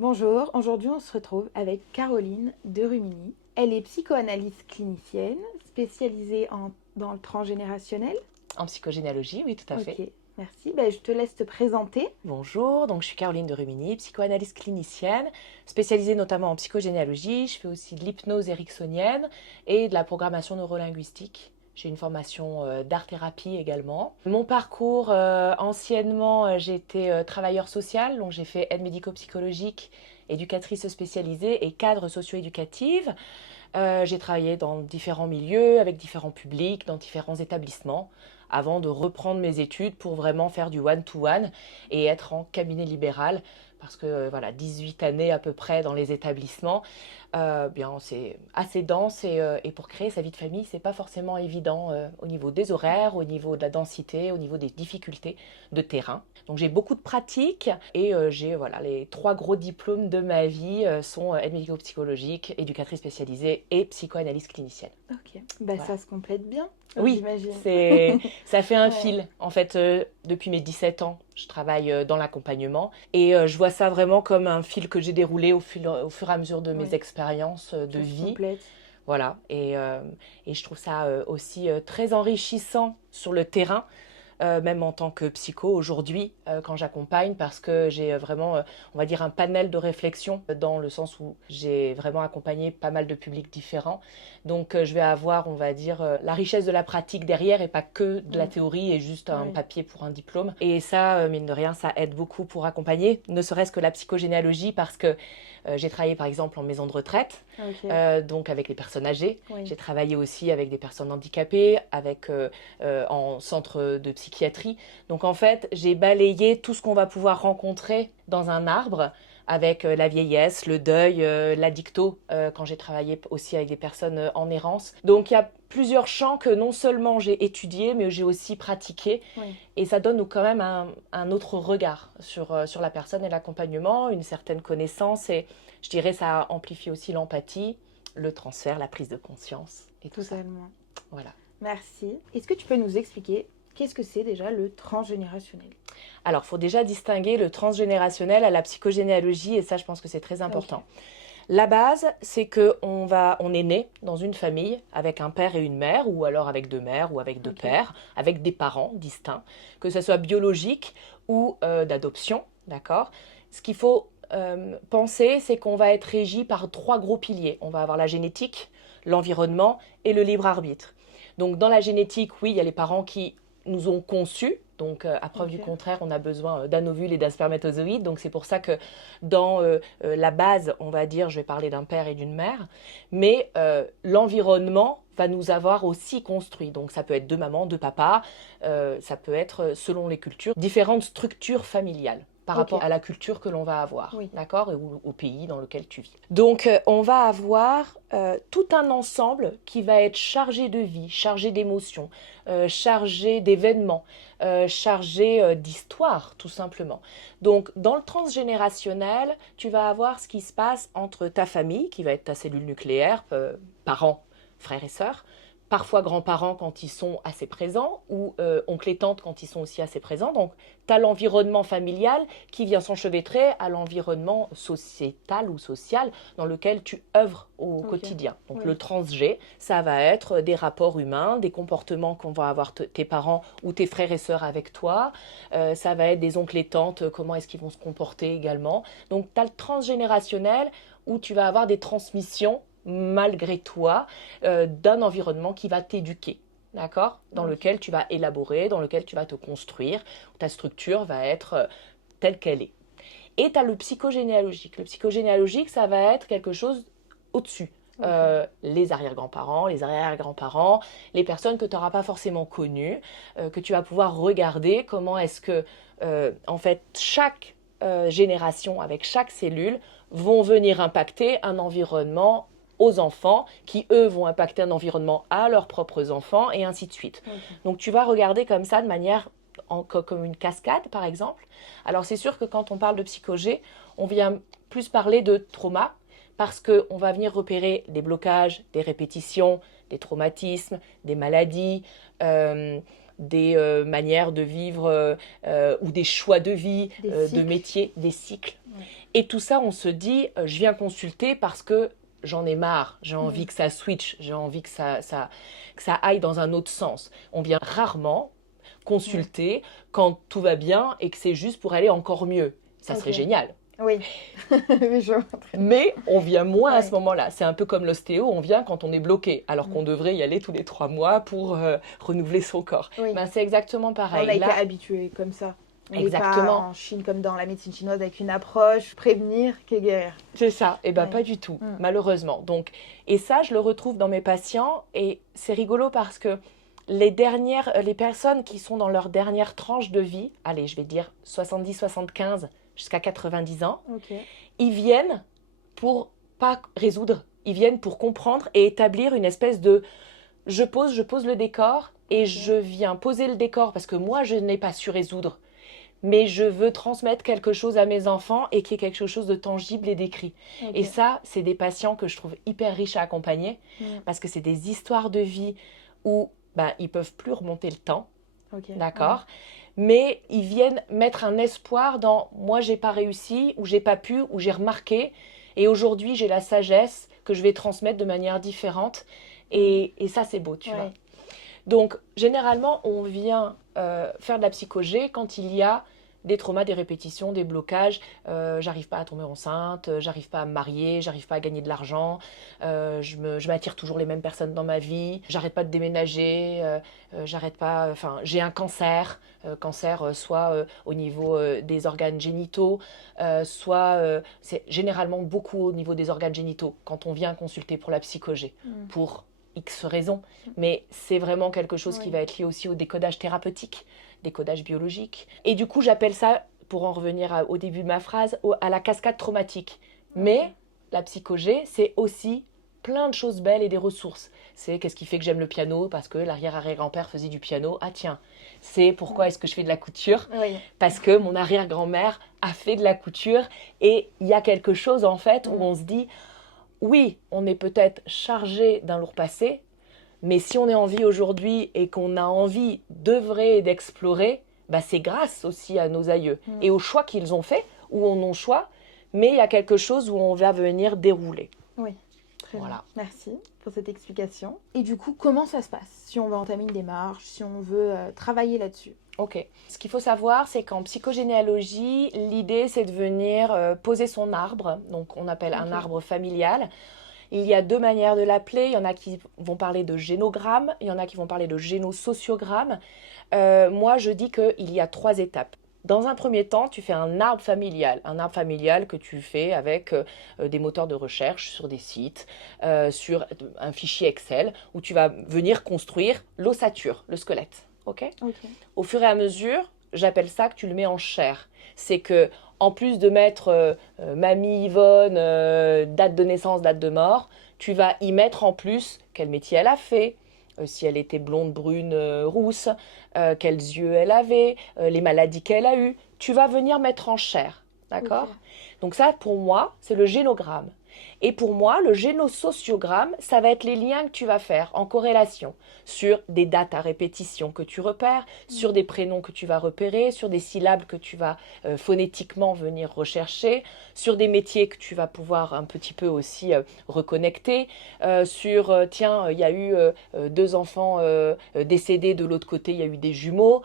Bonjour, aujourd'hui on se retrouve avec Caroline de Rumini. Elle est psychoanalyste clinicienne spécialisée dans le transgénérationnel. En psychogénéalogie, oui, tout à fait. Ok, merci. Je te laisse te présenter. Bonjour, donc je suis Caroline de Rumini, psychoanalyste clinicienne, spécialisée notamment en psychogénéalogie. Je fais aussi de l'hypnose ericksonienne et de la programmation neurolinguistique. J'ai une formation d'art-thérapie également. Mon parcours, anciennement, j'étais travailleur social, donc j'ai fait aide médico-psychologique, éducatrice spécialisée et cadre socio-éducative. J'ai travaillé dans différents milieux, avec différents publics, dans différents établissements, avant de reprendre mes études pour vraiment faire du one-to-one et être en cabinet libéral. Parce que voilà, 18 années à peu près dans les établissements, bien c'est assez dense et pour créer sa vie de famille, c'est pas forcément évident au niveau des horaires, au niveau de la densité, au niveau des difficultés de terrain. Donc j'ai beaucoup de pratiques et j'ai voilà les trois gros diplômes de ma vie sont aide médico-psychologique, éducatrice spécialisée et psychoanalyste clinicienne. Ok, Voilà. ça se complète bien, Oui, j'imagine. ça fait un Ouais, fil. En fait, depuis mes 17 ans, je travaille dans l'accompagnement et je vois ça vraiment comme un fil que j'ai déroulé au fur et à mesure de mes ouais, expériences de ça se vie. complète. Voilà, et je trouve ça aussi très enrichissant sur le terrain, même en tant que psycho aujourd'hui, quand j'accompagne, parce que j'ai vraiment, on va dire, un panel de réflexion, dans le sens où j'ai vraiment accompagné pas mal de publics différents. Donc, je vais avoir, on va dire, la richesse de la pratique derrière et pas que de la Mm, théorie et juste un ouais, papier pour un diplôme. Et ça, mine de rien, ça aide beaucoup pour accompagner, ne serait-ce que la psychogénéalogie, parce que j'ai travaillé par exemple en maison de retraite, ok, donc avec les personnes âgées. oui. J'ai travaillé aussi avec des personnes handicapées, avec en centre de psychiatrie. Donc en fait, j'ai balayé tout ce qu'on va pouvoir rencontrer dans un arbre, avec la vieillesse, le deuil, l'addicto, quand j'ai travaillé aussi avec des personnes en errance. Donc il y a plusieurs champs que non seulement j'ai étudiés, mais j'ai aussi pratiqué. Oui. Et ça donne quand même un autre regard sur la personne et l'accompagnement, une certaine connaissance. Et je dirais ça amplifie aussi l'empathie, le transfert, la prise de conscience et tout ça. Totalement. Voilà. Merci. Est-ce que tu peux nous expliquer qu'est-ce que c'est déjà le transgénérationnel? Alors, il faut déjà distinguer le transgénérationnel à la psychogénéalogie, et ça, je pense que c'est très Ok, important. La base, c'est on est né dans une famille avec un père et une mère, ou alors avec deux mères ou avec deux ok, pères, avec des parents distincts, que ce soit biologique ou d'adoption, d'accord. Ce qu'il faut penser, c'est qu'on va être régi par trois gros piliers. On va avoir la génétique, l'environnement et le libre arbitre. Donc dans la génétique, oui, il y a les parents qui nous ont conçus. Donc, à preuve du ok, contraire, on a besoin d'un ovule et d'un spermatozoïde. Donc, c'est pour ça que dans la base, on va dire, je vais parler d'un père et d'une mère, mais l'environnement va nous avoir aussi construit. Donc, ça peut être deux mamans, deux papas, ça peut être, selon les cultures, différentes structures familiales par rapport ok, à la culture que l'on va avoir, oui, d'accord, ou au pays dans lequel tu vis. Donc, on va avoir tout un ensemble qui va être chargé de vie, chargé d'émotions, chargé d'événements, chargé d'histoire, tout simplement. Donc, dans le transgénérationnel, tu vas avoir ce qui se passe entre ta famille, qui va être ta cellule nucléaire, parents, frères et sœurs, parfois grands-parents quand ils sont assez présents, ou oncles et tantes quand ils sont aussi assez présents. Donc, tu as l'environnement familial qui vient s'enchevêtrer à l'environnement sociétal ou social dans lequel tu œuvres au ok, quotidien. Donc, oui, le transgé, ça va être des rapports humains, des comportements qu'on va avoir tes parents ou tes frères et sœurs avec toi. Ça va être des oncles et tantes, comment est-ce qu'ils vont se comporter également. Donc, tu as le transgénérationnel où tu vas avoir des transmissions malgré toi, d'un environnement qui va t'éduquer, d'accord, dans ok, lequel tu vas élaborer, dans lequel tu vas te construire, ta structure va être telle qu'elle est. Et tu as le psychogénéalogique. Le psychogénéalogique, ça va être quelque chose au-dessus. ok, Les arrière-grands-parents, les arrière-grands-parents, les personnes que tu n'auras pas forcément connues, que tu vas pouvoir regarder comment est-ce que, en fait, chaque génération, avec chaque cellule, vont venir impacter un environnement aux enfants, qui eux vont impacter un environnement à leurs propres enfants, et ainsi de suite. ok, Donc tu vas regarder comme ça de manière comme une cascade par exemple. Alors c'est sûr que quand on parle de psychogé, on vient plus parler de trauma, parce qu'on va venir repérer des blocages, des répétitions, des traumatismes, des maladies, des manières de vivre ou des choix de vie, de métier, des cycles. Ouais. Et tout ça, on se dit, je viens consulter parce que j'en ai marre, j'ai envie que ça switch, j'ai envie que ça aille dans un autre sens. On vient rarement consulter quand tout va bien et que c'est juste pour aller encore mieux. Ça serait génial. Oui, mais on vient moins à ce moment-là. C'est un peu comme l'ostéo, on vient quand on est bloqué, alors qu'on devrait y aller tous les 3 mois pour renouveler son corps. Oui. Ben, c'est exactement pareil. On a été habitué comme ça. On n'est pas en Chine comme dans la médecine chinoise avec une approche prévenir qu'est guérir. C'est ça, et pas du tout, malheureusement. Donc, et ça, je le retrouve dans mes patients et c'est rigolo parce que les personnes qui sont dans leur dernière tranche de vie, allez, je vais dire 70-75 jusqu'à 90 ans, ils viennent pour pas résoudre, ils viennent pour comprendre et établir une espèce de je pose le décor et je viens poser le décor parce que moi je n'ai pas su résoudre. Mais je veux transmettre quelque chose à mes enfants et qu'il y ait quelque chose de tangible et d'écrit. Et ça, c'est des patients que je trouve hyper riches à accompagner parce que c'est des histoires de vie où ils ne peuvent plus remonter le temps, d'accord ? Mais ils viennent mettre un espoir dans « moi, j'ai pas réussi » ou « j'ai pas pu » ou « j'ai remarqué » et aujourd'hui, j'ai la sagesse que je vais transmettre de manière différente. Et ça, c'est beau, tu vois. Donc, généralement, on vient faire de la psycho-G quand il y a des traumas, des répétitions, des blocages. J'arrive pas à tomber enceinte, j'arrive pas à me marier, j'arrive pas à gagner de l'argent, je m'attire toujours les mêmes personnes dans ma vie, j'arrête pas de déménager, j'ai un cancer, soit au niveau des organes génitaux, soit c'est généralement beaucoup au niveau des organes génitaux quand on vient consulter pour la psycho-G, pour X raisons, mais c'est vraiment quelque chose qui va être lié aussi au décodage thérapeutique, décodage biologique. Et du coup, j'appelle ça, pour en revenir au début de ma phrase, à la cascade traumatique. Mais la psycho-G, c'est aussi plein de choses belles et des ressources. C'est qu'est-ce qui fait que j'aime le piano, parce que l'arrière-arrière-grand-père faisait du piano. Ah tiens, c'est pourquoi est-ce que je fais de la couture ? Parce que mon arrière-grand-mère a fait de la couture. Et il y a quelque chose, en fait, où on se dit... Oui, on est peut-être chargé d'un lourd passé, mais si on est en vie aujourd'hui et qu'on a envie d'œuvrer et d'explorer, c'est grâce aussi à nos aïeux et aux choix qu'ils ont faits ou au non-choix, mais il y a quelque chose où on va venir dérouler. Oui, très bien. Merci pour cette explication. Et du coup, comment ça se passe si on veut entamer une démarche, si on veut travailler là-dessus ? Ok. Ce qu'il faut savoir, c'est qu'en psychogénéalogie, l'idée, c'est de venir poser son arbre. Donc, on appelle un arbre familial. Il y a 2 manières de l'appeler. Il y en a qui vont parler de génogramme. Il y en a qui vont parler de génosociogramme. Moi, je dis qu'il y a 3 étapes. Dans un premier temps, tu fais un arbre familial. Un arbre familial que tu fais avec des moteurs de recherche sur des sites, sur un fichier Excel, où tu vas venir construire l'ossature, le squelette. Okay. Au fur et à mesure, j'appelle ça que tu le mets en chair. C'est que, en plus de mettre mamie Yvonne, date de naissance, date de mort, tu vas y mettre en plus quel métier elle a fait, si elle était blonde, brune, rousse, quels yeux elle avait, les maladies qu'elle a eues. Tu vas venir mettre en chair, d'accord ? Donc ça, pour moi, c'est le génogramme. Et pour moi, le génosociogramme, ça va être les liens que tu vas faire en corrélation sur des dates à répétition que tu repères, sur des prénoms que tu vas repérer, sur des syllabes que tu vas phonétiquement venir rechercher, sur des métiers que tu vas pouvoir un petit peu aussi reconnecter, tiens, il y a eu 2 enfants décédés, de l'autre côté, il y a eu des jumeaux.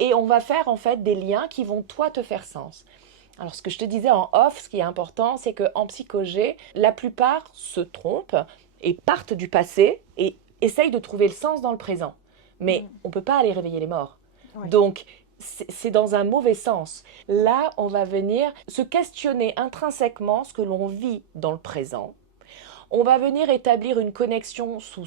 Et on va faire en fait des liens qui vont toi te faire sens. Alors, ce que je te disais en off, ce qui est important, c'est qu'en psycho-G, la plupart se trompent et partent du passé et essayent de trouver le sens dans le présent. Mais on ne peut pas aller réveiller les morts. Donc, c'est dans un mauvais sens. Là, on va venir se questionner intrinsèquement ce que l'on vit dans le présent. On va venir établir une connexion sous,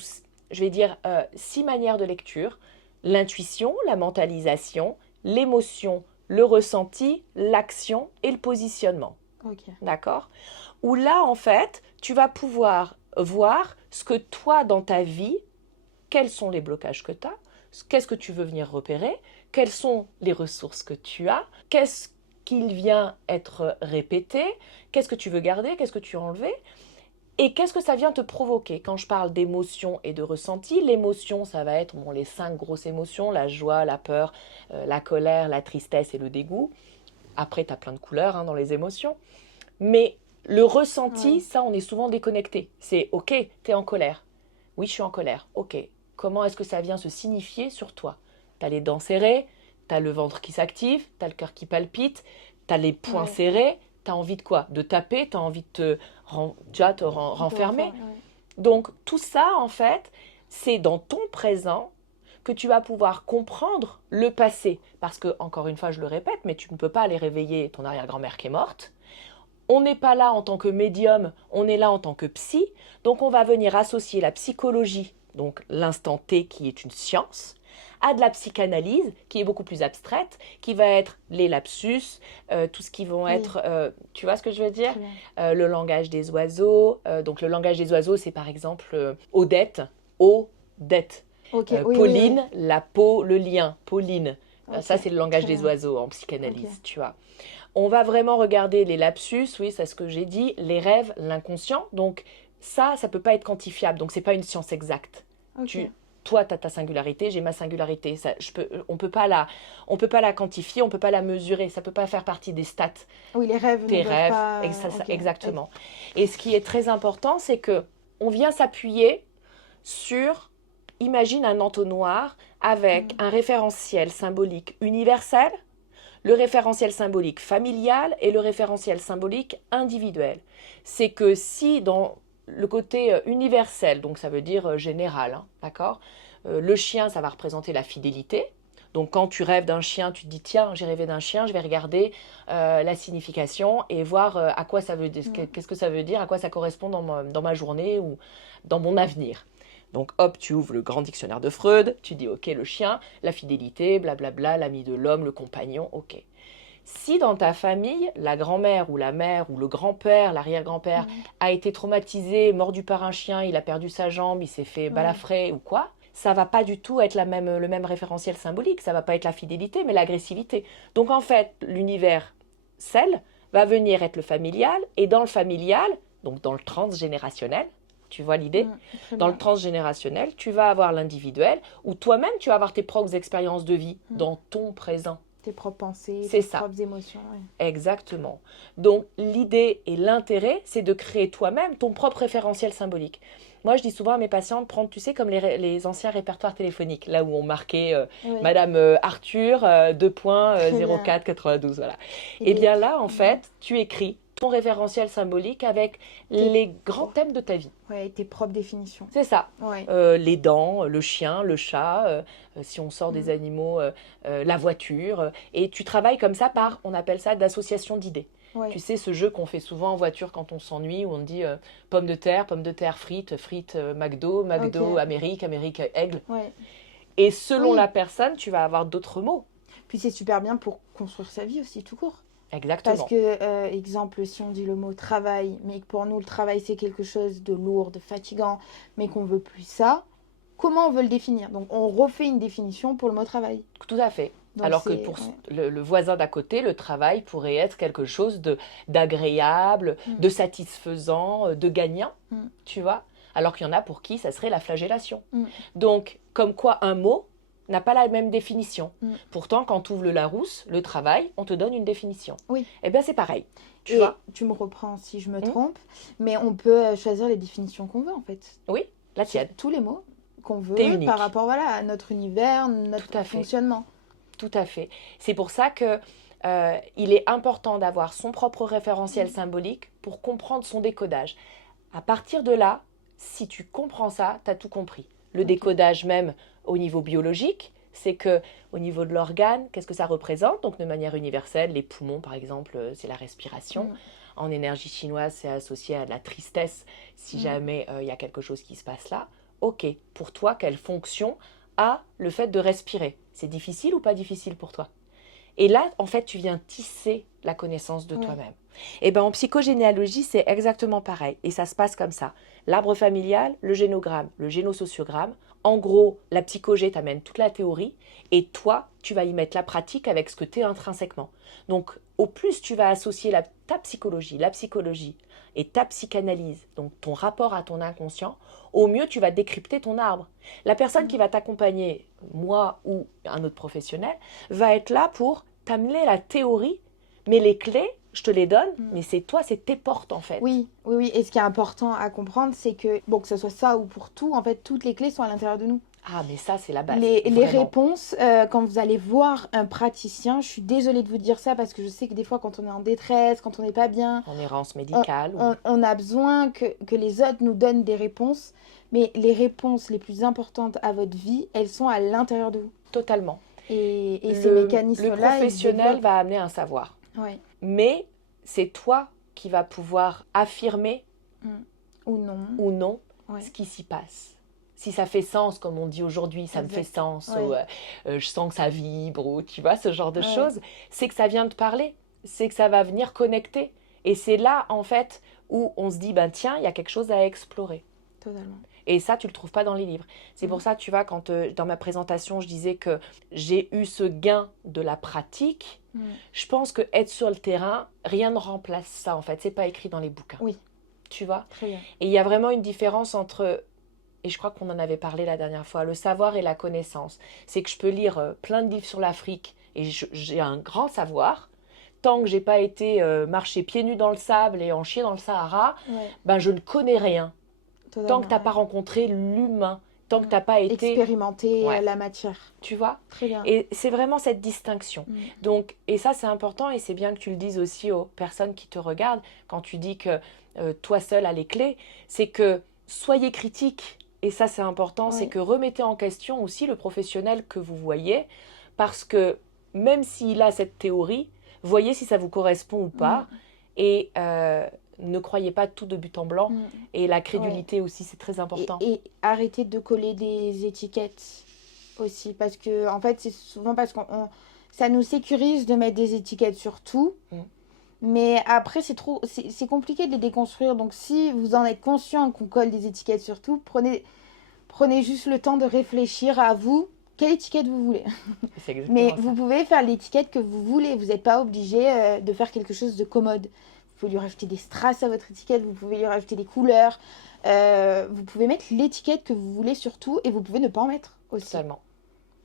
je vais dire, 6 manières de lecture. L'intuition, la mentalisation, l'émotion, le ressenti, l'action et le positionnement. D'accord ? Où là, en fait, tu vas pouvoir voir ce que toi, dans ta vie, quels sont les blocages que tu as, qu'est-ce que tu veux venir repérer, quelles sont les ressources que tu as, qu'est-ce qu'il vient être répété, qu'est-ce que tu veux garder, qu'est-ce que tu veux enlever. Et qu'est-ce que ça vient te provoquer? Quand je parle d'émotion et de ressenti, l'émotion, ça va être les 5 grosses émotions, la joie, la peur, la colère, la tristesse et le dégoût. Après, tu as plein de couleurs dans les émotions. Mais le ressenti, Ouais. ça, on est souvent déconnecté. C'est OK, tu es en colère. Oui, je suis en colère. OK. Comment est-ce que ça vient se signifier sur toi? Tu as les dents serrées, tu as le ventre qui s'active, tu as le cœur qui palpite, tu as les poings Ouais. serrés. Tu as envie de quoi? De taper, tu as envie de te renfermer. Ouais. Donc tout ça, en fait, c'est dans ton présent que tu vas pouvoir comprendre le passé. Parce que, encore une fois, je le répète, mais tu ne peux pas aller réveiller ton arrière-grand-mère qui est morte. On n'est pas là en tant que médium, on est là en tant que psy. Donc on va venir associer la psychologie, donc l'instant T qui est une science, à de la psychanalyse qui est beaucoup plus abstraite, qui va être les lapsus, tout ce qui vont Oui. être, tu vois ce que je veux dire? Très bien. Le langage des oiseaux. Donc le langage des oiseaux, c'est par exemple Odette, Odette. Ok, oui, oui, oui. Pauline, la peau, le lien, Pauline. Ok, Ça, c'est le langage très des bien. oiseaux en psychanalyse, Ok. tu vois. On va vraiment regarder les lapsus, oui, c'est ce que j'ai dit, les rêves, l'inconscient. Donc ça ne peut pas être quantifiable. Donc c'est pas une science exacte. Ok. Toi, tu as ta singularité, j'ai ma singularité. Ça, on peut pas la quantifier, on peut pas la mesurer. Ça peut pas faire partie des stats. Oui, les rêves ne Tes doivent rêves, pas. Ok. exactement. Et ce qui est très important, c'est que on vient s'appuyer sur, imagine un entonnoir avec Mm. un référentiel symbolique universel, le référentiel symbolique familial et le référentiel symbolique individuel. C'est que si dans le côté universel, donc ça veut dire général, d'accord, le chien, ça va représenter la fidélité. Donc quand tu rêves d'un chien, tu te dis tiens, j'ai rêvé d'un chien, je vais regarder la signification et voir à quoi ça veut dire, Mm. qu'est-ce que ça veut dire, à quoi ça correspond dans ma journée ou dans mon avenir. Donc hop, tu ouvres le grand dictionnaire de Freud, tu dis ok le chien, la fidélité, blablabla, l'ami de l'homme, le compagnon, ok. Si dans ta famille, la grand-mère ou la mère ou le grand-père, l'arrière-grand-père Mm. a été traumatisé, mordu par un chien, il a perdu sa jambe, il s'est fait Ouais. balafrer ou quoi, ça va pas du tout être le même référentiel symbolique, ça va pas être la fidélité mais l'agressivité. Donc en fait, l'univers celle va venir être le familial et dans le familial, donc dans le transgénérationnel, tu vois l'idée? Mm. Très Dans le bien. transgénérationnel, tu vas avoir l'individuel où toi-même tu vas avoir tes propres expériences de vie Mm. dans ton présent. Tes propres pensées, C'est tes ça. propres émotions. Ouais. Exactement. Donc l'idée et l'intérêt, c'est de créer toi-même ton propre référentiel symbolique. Moi, je dis souvent à mes patientes, prendre, tu sais, comme les anciens répertoires téléphoniques, là où on marquait Ouais. Madame Arthur, Très bien. 2.0492, voilà. Et Et les- bien là, en Mm. fait, tu écris ton référentiel symbolique avec Tes... les grands thèmes de ta vie. Ouais, tes propres définitions. C'est ça. Ouais. Les dents, le chien, le chat, si on sort des Mm. animaux, la voiture. Et tu travailles comme ça par, on appelle ça d'association d'idées. Ouais. Tu sais, ce jeu qu'on fait souvent en voiture quand on s'ennuie, où on dit pommes de terre, frites, frites, McDo, McDo, Ok. Amérique, Amérique, aigle. Ouais. Et selon Oui. la personne, tu vas avoir d'autres mots. Puis c'est super bien pour construire sa vie aussi, tout court. Parce Exactement. que, exemple, si on dit le mot travail, mais que pour nous le travail c'est quelque chose de lourd, de fatigant, mais qu'on veut plus ça, comment on veut le définir? Donc on refait une définition pour le mot travail. Tout à fait. Donc Alors que c'est... pour Ouais. le voisin d'à côté, le travail pourrait être quelque chose d'agréable, Mm. de satisfaisant, de gagnant, Mm. tu vois. Alors qu'il y en a pour qui ça serait la flagellation. Mm. Donc, comme quoi un mot n'a pas la même définition. Mm. Pourtant, quand tu ouvres le Larousse, le travail, on te donne une définition. Oui. Eh bien, c'est pareil. Tu Et vois. tu me reprends si je me Mm. trompe, mais on peut choisir les définitions qu'on veut en fait. Oui, la Sur tienne. tous les mots qu'on veut T'es unique. par rapport voilà, à notre univers, notre Tout à fait. fonctionnement. Tout à fait. C'est pour ça que il est important d'avoir son propre référentiel symbolique pour comprendre son décodage. À partir de là, si tu comprends ça, tu as tout compris. Le Ok. décodage même au niveau biologique, c'est que au niveau de l'organe, qu'est-ce que ça représente? Donc de manière universelle, les poumons par exemple, c'est la respiration. Mm. En énergie chinoise, c'est associé à de la tristesse si Mm. jamais il y a quelque chose qui se passe là. Ok, pour toi, quelle fonction a le fait de respirer? C'est difficile ou pas difficile pour toi? Et là, en fait, tu viens tisser la connaissance de Ouais. toi-même. Et bien en psychogénéalogie, c'est exactement pareil. Et ça se passe comme ça. L'arbre familial, le génogramme, le génosociogramme. En gros, la psychogé t'amène toute la théorie et toi, tu vas y mettre la pratique avec ce que tu es intrinsèquement. Donc, au plus tu vas associer ta psychologie, la psychologie et ta psychanalyse, donc ton rapport à ton inconscient, au mieux tu vas décrypter ton arbre. La personne qui va t'accompagner, moi ou un autre professionnel, va être là pour t'amener la théorie, mais les clés, je te les donne, mais c'est toi, c'est tes portes en fait. Oui. Et ce qui est important à comprendre, c'est que, bon, que ce soit ça ou pour tout, en fait, toutes les clés sont à l'intérieur de nous. Ah, mais ça, c'est la base. Les réponses, quand vous allez voir un praticien, je suis désolée de vous dire ça parce que je sais que des fois, quand on est en détresse, quand on n'est pas bien, en errance médicale, on a besoin que les autres nous donnent des réponses. Mais les réponses les plus importantes à votre vie, elles sont à l'intérieur de vous. Totalement. Et ces mécanismes-là, le professionnel va amener un savoir. Ouais. Mais c'est toi qui vas pouvoir affirmer ou non ce qui s'y passe. Si ça fait sens, comme on dit aujourd'hui, ça me fait sens, ou je sens que ça vibre, ou tu vois, ce genre de choses, c'est que ça vient de parler, c'est que ça va venir connecter. Et c'est là, en fait, où on se dit, ben tiens, il y a quelque chose à explorer. Totalement. Et ça, tu ne le trouves pas dans les livres. C'est pour ça, tu vois, quand dans ma présentation, je disais que j'ai eu ce gain de la pratique, je pense que être sur le terrain, rien ne remplace ça, en fait. C'est pas écrit dans les bouquins. Oui. Tu vois ? Très bien. Et il y a vraiment une différence entre... Et je crois qu'on en avait parlé la dernière fois, le savoir et la connaissance. C'est que je peux lire plein de livres sur l'Afrique et j'ai un grand savoir. Tant que j'ai pas été marcher pieds nus dans le sable et en chier dans le Sahara, ben je ne connais rien. Totalement, tant que tu n'as pas rencontré l'humain, tant que tu n'as pas été... expérimenté la matière. Tu vois ? Très bien. Et c'est vraiment cette distinction. Donc, et ça, c'est important et c'est bien que tu le dises aussi aux personnes qui te regardent quand tu dis que toi seul as les clés. C'est que soyez critiques. Et ça, c'est important, c'est que remettez en question aussi le professionnel que vous voyez, parce que même s'il a cette théorie, voyez si ça vous correspond ou pas, et ne croyez pas tout de but en blanc, et la crédulité aussi, c'est très important. Et arrêtez de coller des étiquettes aussi, parce que, en fait, c'est souvent parce que ça nous sécurise de mettre des étiquettes sur tout, mais après, c'est compliqué de les déconstruire. Donc, si vous en êtes conscient qu'on colle des étiquettes sur tout, prenez juste le temps de réfléchir à vous, quelle étiquette vous voulez. Mais vous pouvez faire l'étiquette que vous voulez. Vous n'êtes pas obligé de faire quelque chose de commode. Vous pouvez lui rajouter des strass à votre étiquette, vous pouvez lui rajouter des couleurs. Vous pouvez mettre l'étiquette que vous voulez sur tout et vous pouvez ne pas en mettre aussi. Totalement.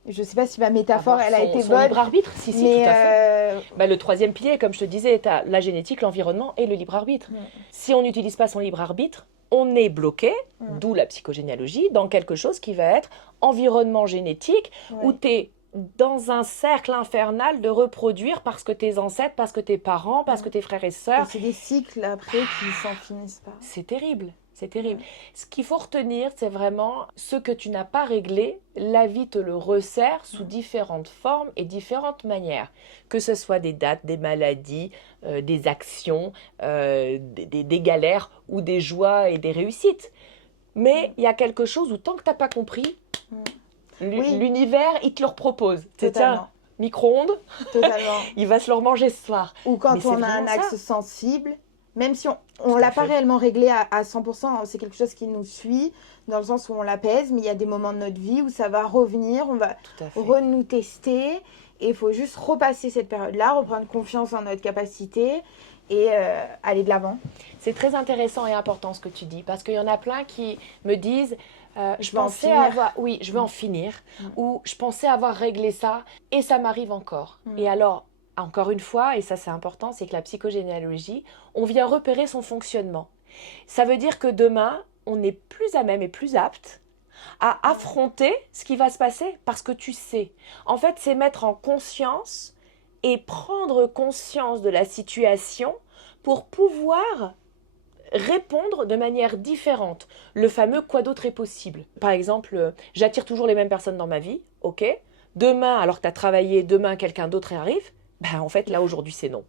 Je ne sais pas si ma métaphore, elle a été son bonne. Libre arbitre, si, tout à fait. Le troisième pilier, comme je te disais, tu as la génétique, l'environnement et le libre arbitre. Si on n'utilise pas son libre arbitre, on est bloqué, d'où la psychogénéalogie, dans quelque chose qui va être environnement génétique, où tu es dans un cercle infernal de reproduire parce que tes ancêtres, parce que tes parents, parce que tes frères et sœurs. Et c'est des cycles après qui s'en finissent pas. C'est terrible. C'est terrible. Ce qu'il faut retenir, c'est vraiment ce que tu n'as pas réglé, la vie te le resserre sous différentes formes et différentes manières. Que ce soit des dates, des maladies, des actions, des galères ou des joies et des réussites. Mais il y a quelque chose où tant que tu n'as pas compris, l'univers, il te le propose. Tiens, micro-ondes, il va se le remanger ce soir. Ou quand on a un axe sensible, même si on ne l'a pas réellement réglé à 100%, c'est quelque chose qui nous suit, dans le sens où on l'apaise, mais il y a des moments de notre vie où ça va revenir, on va nous tester, et il faut juste repasser cette période-là, reprendre confiance en notre capacité et aller de l'avant. C'est très intéressant et important ce que tu dis, parce qu'il y en a plein qui me disent... je veux en finir, ou je pensais avoir réglé ça, et ça m'arrive encore. Et alors... Encore une fois, et ça c'est important, c'est que la psychogénéalogie, on vient repérer son fonctionnement. Ça veut dire que demain, on est plus à même et plus apte à affronter ce qui va se passer parce que tu sais. En fait, c'est mettre en conscience et prendre conscience de la situation pour pouvoir répondre de manière différente. Le fameux « quoi d'autre est possible ». Par exemple, j'attire toujours les mêmes personnes dans ma vie, ok ? Demain, alors que tu as travaillé, demain quelqu'un d'autre arrive, en fait, là, aujourd'hui, c'est non.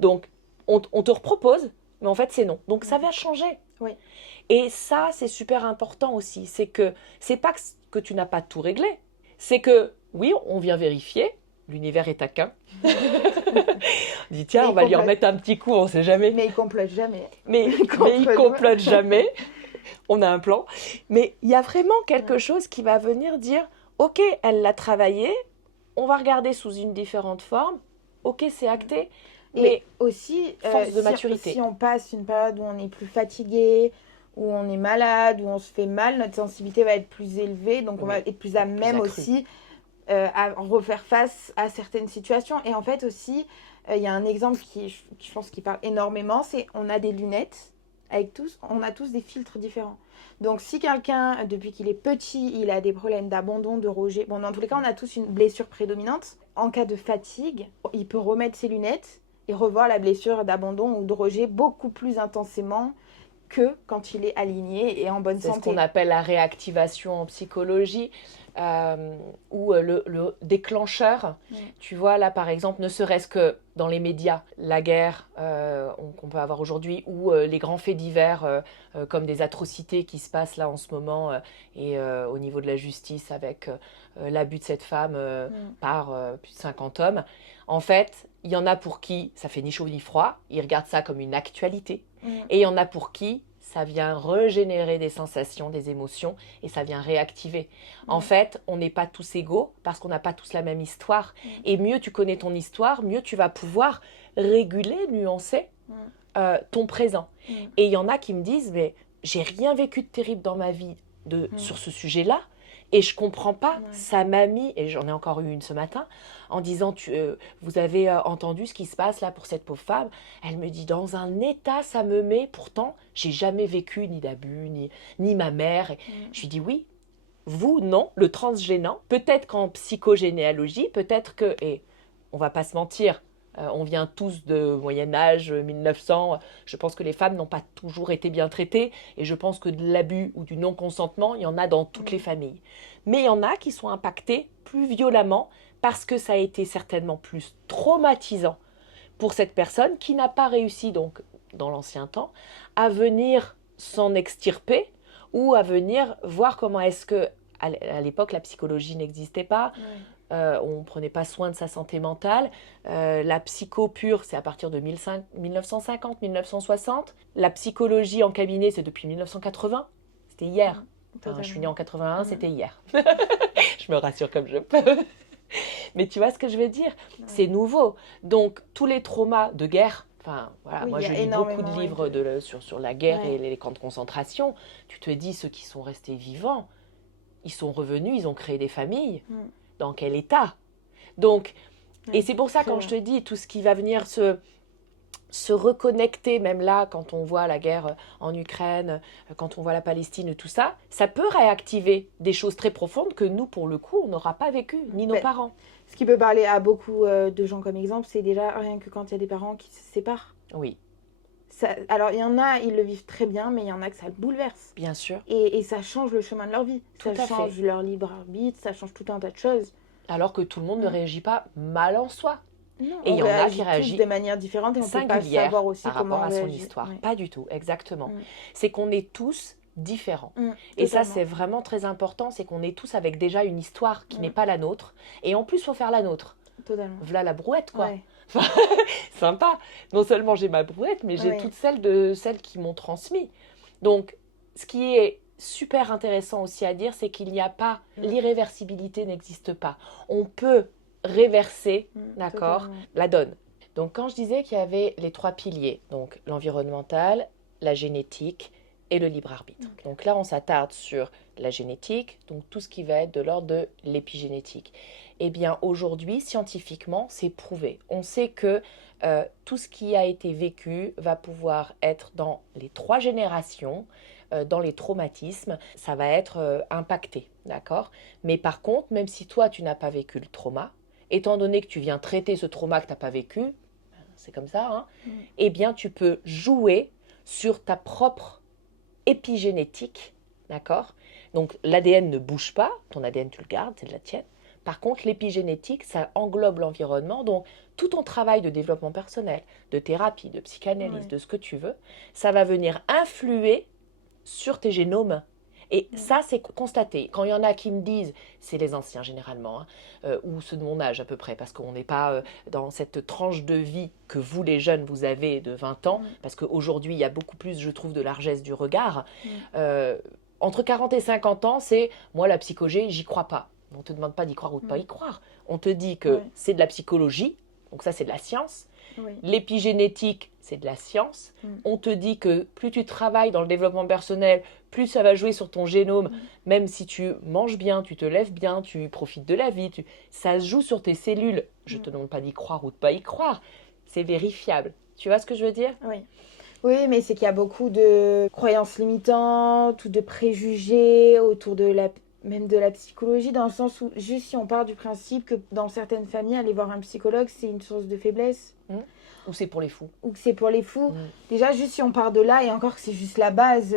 Donc, on te repropose, mais en fait, c'est non. Donc, ça va changer. Oui. Et ça, c'est super important aussi. C'est que c'est pas que tu n'as pas tout réglé. C'est que, oui, on vient vérifier. L'univers est taquin. On dit, tiens, on va lui remettre un petit coup, on ne sait jamais. Mais il complote jamais. Mais il complote jamais. On a un plan. Mais il y a vraiment quelque chose qui va venir dire, ok, elle l'a travaillé, on va regarder sous une différente forme. Ok, c'est acté. Mais aussi, force de maturité. si on passe une période où on est plus fatigué, où on est malade, où on se fait mal, notre sensibilité va être plus élevée, donc on va être plus à même aussi à refaire face à certaines situations. Et en fait aussi, il y a un exemple qui, je pense, qui parle énormément, c'est on a des lunettes, on a tous des filtres différents. Donc si quelqu'un, depuis qu'il est petit, il a des problèmes d'abandon, de rejet, bon, dans tous les cas, on a tous une blessure prédominante. En cas de fatigue, il peut remettre ses lunettes et revoir la blessure d'abandon ou de rejet beaucoup plus intensément que quand il est aligné et en bonne santé. C'est ce qu'on appelle la réactivation en psychologie. Ou le déclencheur. Tu vois, là, par exemple, ne serait-ce que dans les médias, la guerre qu'on peut avoir aujourd'hui, ou les grands faits divers, comme des atrocités qui se passent là en ce moment, et au niveau de la justice avec l'abus de cette femme par plus de 50 hommes. En fait, il y en a pour qui ça fait ni chaud ni froid, ils regardent ça comme une actualité, et il y en a pour qui ça vient régénérer des sensations, des émotions, et ça vient réactiver. En fait, on n'est pas tous égaux parce qu'on n'a pas tous la même histoire. Et mieux tu connais ton histoire, mieux tu vas pouvoir réguler, nuancer ton présent. Et il y en a qui me disent, mais j'ai rien vécu de terrible dans ma vie sur ce sujet-là, et je comprends pas, ça m'a mis, et j'en ai encore eu une ce matin, en disant, vous avez entendu ce qui se passe là pour cette pauvre femme. Elle me dit, dans un état, ça me met, pourtant, j'ai jamais vécu ni d'abus, ni ma mère. Je lui dis, oui, vous, non, le transgénant, peut-être qu'en psychogénéalogie, peut-être que, et on va pas se mentir, on vient tous de Moyen-Âge, 1900. Je pense que les femmes n'ont pas toujours été bien traitées. Et je pense que de l'abus ou du non-consentement, il y en a dans toutes les familles. Mais il y en a qui sont impactés plus violemment parce que ça a été certainement plus traumatisant pour cette personne qui n'a pas réussi, donc, dans l'ancien temps, à venir s'en extirper ou à venir voir comment est-ce que, à l'époque, la psychologie n'existait pas. On ne prenait pas soin de sa santé mentale. La psycho pure, c'est à partir de 1950-1960. La psychologie en cabinet, c'est depuis 1980. C'était hier. Enfin, je suis née en 81, c'était hier. Je me rassure comme je peux. Mais tu vois ce que je veux dire ? C'est nouveau. Donc, tous les traumas de guerre, enfin, voilà, moi je lis beaucoup de livres sur la guerre et les camps de concentration. Tu te dis, ceux qui sont restés vivants, ils sont revenus, ils ont créé des familles. Dans quel état ? Donc, et c'est pour ça, quand je te dis tout ce qui va venir se reconnecter, même là, quand on voit la guerre en Ukraine, quand on voit la Palestine, tout ça, ça peut réactiver des choses très profondes que nous, pour le coup, on n'aura pas vécu, ni nos parents. Ce qui peut parler à beaucoup de gens comme exemple, c'est déjà rien que quand il y a des parents qui se séparent. Oui. Alors, il y en a, ils le vivent très bien, mais il y en a que ça le bouleverse. Bien sûr. Et ça change le chemin de leur vie. Ça change leur libre arbitre, ça change tout un tas de choses. Alors que tout le monde ne réagit pas mal en soi. Non, et il y en a qui réagissent de manière différente et on ne peut pas savoir aussi par comment rapport à son réagit. histoire. Pas du tout, exactement. C'est qu'on est tous différents. Et ça, c'est vraiment très important, c'est qu'on est tous avec déjà une histoire qui n'est pas la nôtre. Et en plus, il faut faire la nôtre. Totalement. Voilà la brouette, quoi. Sympa. Non seulement j'ai ma brouette, mais j'ai toutes celles qui m'ont transmis. Donc, ce qui est super intéressant aussi à dire, c'est qu'il n'y a pas, l'irréversibilité n'existe pas. On peut réverser, d'accord, la donne. Donc, quand je disais qu'il y avait les 3 piliers, donc l'environnemental, la génétique et le libre arbitre. Donc là, on s'attarde sur la génétique, donc tout ce qui va être de l'ordre de l'épigénétique. Eh bien, aujourd'hui, scientifiquement, c'est prouvé. On sait que tout ce qui a été vécu va pouvoir être dans les 3 générations, dans les traumatismes, ça va être impacté, d'accord ? Mais par contre, même si toi, tu n'as pas vécu le trauma, étant donné que tu viens traiter ce trauma que tu n'as pas vécu, c'est comme ça, hein, eh bien, tu peux jouer sur ta propre épigénétique, d'accord ? Donc, l'ADN ne bouge pas, ton ADN, tu le gardes, c'est de la tienne. Par contre, l'épigénétique, ça englobe l'environnement, donc tout ton travail de développement personnel, de thérapie, de psychanalyse, de ce que tu veux, ça va venir influer sur tes génomes. Et ça, c'est constaté. Quand il y en a qui me disent, c'est les anciens généralement, ou ceux de mon âge à peu près, parce qu'on n'est pas dans cette tranche de vie que vous, les jeunes, vous avez de 20 ans, parce qu'aujourd'hui, il y a beaucoup plus, je trouve, de largesse du regard. Entre 40 et 50 ans, c'est, moi, la psychologie, j'y crois pas. On ne te demande pas d'y croire ou de ne pas y croire. On te dit que c'est de la psychologie, donc ça, c'est de la science, Oui. L'épigénétique, c'est de la science. Mm. On te dit que plus tu travailles dans le développement personnel, plus ça va jouer sur ton génome, même si tu manges bien, tu te lèves bien, tu profites de la vie, ça se joue sur tes cellules. Je ne te demande pas d'y croire ou de pas y croire. C'est vérifiable. Tu vois ce que je veux dire? Oui. Oui, mais c'est qu'il y a beaucoup de croyances limitantes ou de préjugés autour même de la psychologie, dans le sens où, juste si on part du principe que dans certaines familles, aller voir un psychologue, c'est une source de faiblesse. Ou c'est pour les fous. Ou que c'est pour les fous. Déjà, juste si on part de là, et encore que c'est juste la base,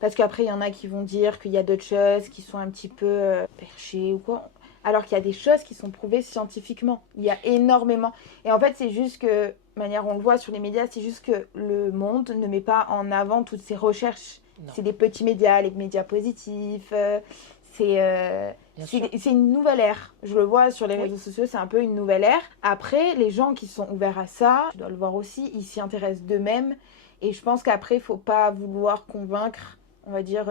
parce qu'après, il y en a qui vont dire qu'il y a d'autres choses qui sont un petit peu perchées ou quoi. Alors qu'il y a des choses qui sont prouvées scientifiquement. Il y a énormément. Et en fait, c'est juste que, de manière on le voit sur les médias, c'est juste que le monde ne met pas en avant toutes ces recherches. Non. C'est des petits médias, les médias positifs. C'est une nouvelle ère. Je le vois sur les réseaux sociaux, c'est un peu une nouvelle ère. Après, les gens qui sont ouverts à ça, je dois le voir aussi, ils s'y intéressent d'eux-mêmes. Et je pense qu'après, il ne faut pas vouloir convaincre, on va dire,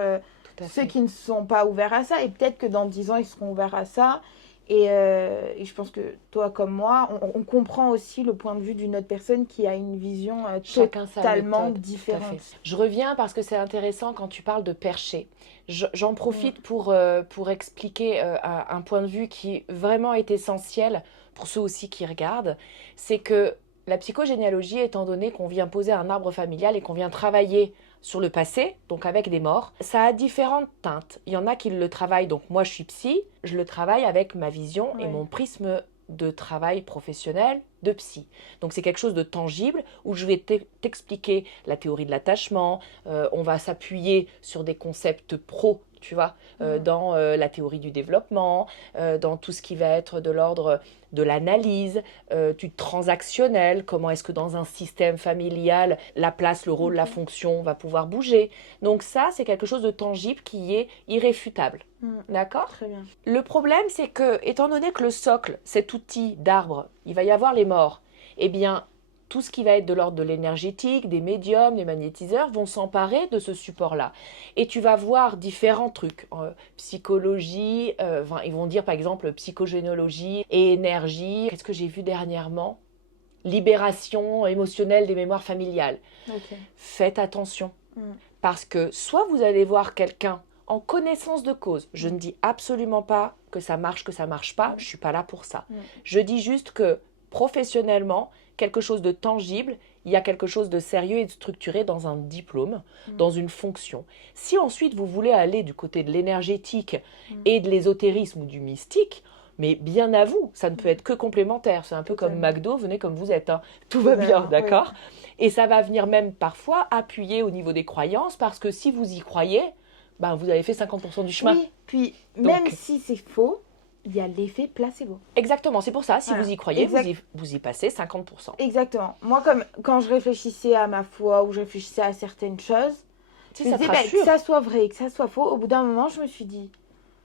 ceux qui ne sont pas ouverts à ça. Et peut-être que dans 10 ans, ils seront ouverts à ça. Et je pense que toi comme moi, on comprend aussi le point de vue d'une autre personne qui a une vision totalement différente. Je reviens parce que c'est intéressant quand tu parles de perché. J'en profite pour expliquer un point de vue qui vraiment est essentiel pour ceux aussi qui regardent. C'est que la psychogénéalogie, étant donné qu'on vient poser un arbre familial et qu'on vient travailler sur le passé, donc avec des morts, ça a différentes teintes. Il y en a qui le travaillent, donc moi je suis psy, je le travaille avec ma vision et mon prisme de travail professionnel de psy. Donc c'est quelque chose de tangible où je vais t'expliquer la théorie de l'attachement, on va s'appuyer sur des concepts pro, tu vois, dans la théorie du développement, dans tout ce qui va être de l'ordre de l'analyse, du transactionnel, comment est-ce que dans un système familial, la place, le rôle, la fonction va pouvoir bouger. Donc ça, c'est quelque chose de tangible qui est irréfutable. D'accord ? Très bien. Le problème, c'est que, étant donné que le socle, cet outil d'arbre, il va y avoir les morts, eh bien, tout ce qui va être de l'ordre de l'énergétique, des médiums, des magnétiseurs vont s'emparer de ce support-là. Et tu vas voir différents trucs. Psychologie, ils vont dire par exemple psychogénéalogie et énergie. Qu'est-ce que j'ai vu dernièrement ? Libération émotionnelle des mémoires familiales. Okay. Faites attention. Parce que soit vous allez voir quelqu'un en connaissance de cause. Je ne dis absolument pas que ça marche pas. Je ne suis pas là pour ça. Je dis juste que professionnellement, quelque chose de tangible, il y a quelque chose de sérieux et de structuré dans un diplôme, dans une fonction. Si ensuite vous voulez aller du côté de l'énergétique et de l'ésotérisme ou du mystique, mais bien à vous, ça ne peut être que complémentaire. C'est un peu comme McDo, venez comme vous êtes. Hein. Tout va bien, d'accord ? Et ça va venir même parfois appuyer au niveau des croyances, parce que si vous y croyez, ben, vous avez fait 50% du chemin. Oui, puis même si c'est faux, il y a l'effet placebo. Exactement, c'est pour ça, si vous y croyez, vous y passez 50%. Exactement. Moi, comme quand je réfléchissais à ma foi ou je réfléchissais à certaines choses, je me disais que ça soit vrai, que ça soit faux. Au bout d'un moment, je me suis dit,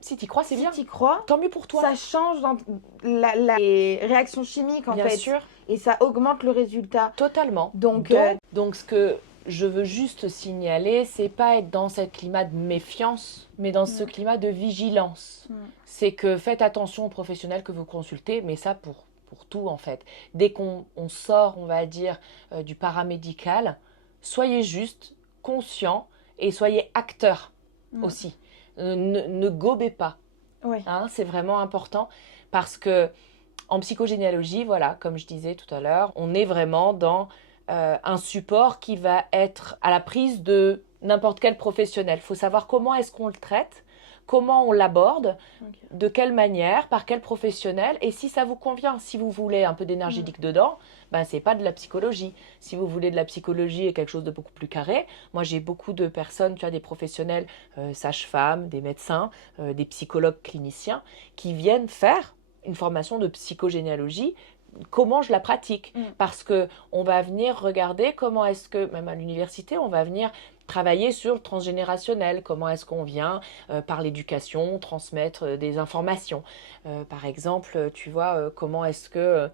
si tu y crois, c'est bien. Si tu y crois, tant mieux pour toi. Ça change dans les réactions chimiques, en fait. Bien sûr. Et ça augmente le résultat. Totalement. Donc ce que je veux juste signaler, c'est pas être dans ce climat de méfiance, mais dans ce climat de vigilance. C'est que faites attention aux professionnels que vous consultez, mais ça pour tout en fait. Dès qu'on sort, on va dire, du paramédical, soyez juste conscient et soyez acteur aussi. Ne gobez pas. Hein, c'est vraiment important parce que en psychogénéalogie, voilà, comme je disais tout à l'heure, on est vraiment dans un support qui va être à la prise de n'importe quel professionnel. Il faut savoir comment est-ce qu'on le traite, comment on l'aborde, de quelle manière, par quel professionnel, et si ça vous convient. Si vous voulez un peu d'énergétique dedans, ben c'est pas de la psychologie. Si vous voulez de la psychologie et quelque chose de beaucoup plus carré, moi j'ai beaucoup de personnes, tu vois, des professionnels, sages-femmes, des médecins, des psychologues cliniciens, qui viennent faire une formation de psychogénéalogie. Comment je la pratique, parce que on va venir regarder comment est-ce que, même à l'université, on va venir travailler sur le transgénérationnel, comment est-ce qu'on vient par l'éducation transmettre des informations. Par exemple, tu vois, comment est-ce que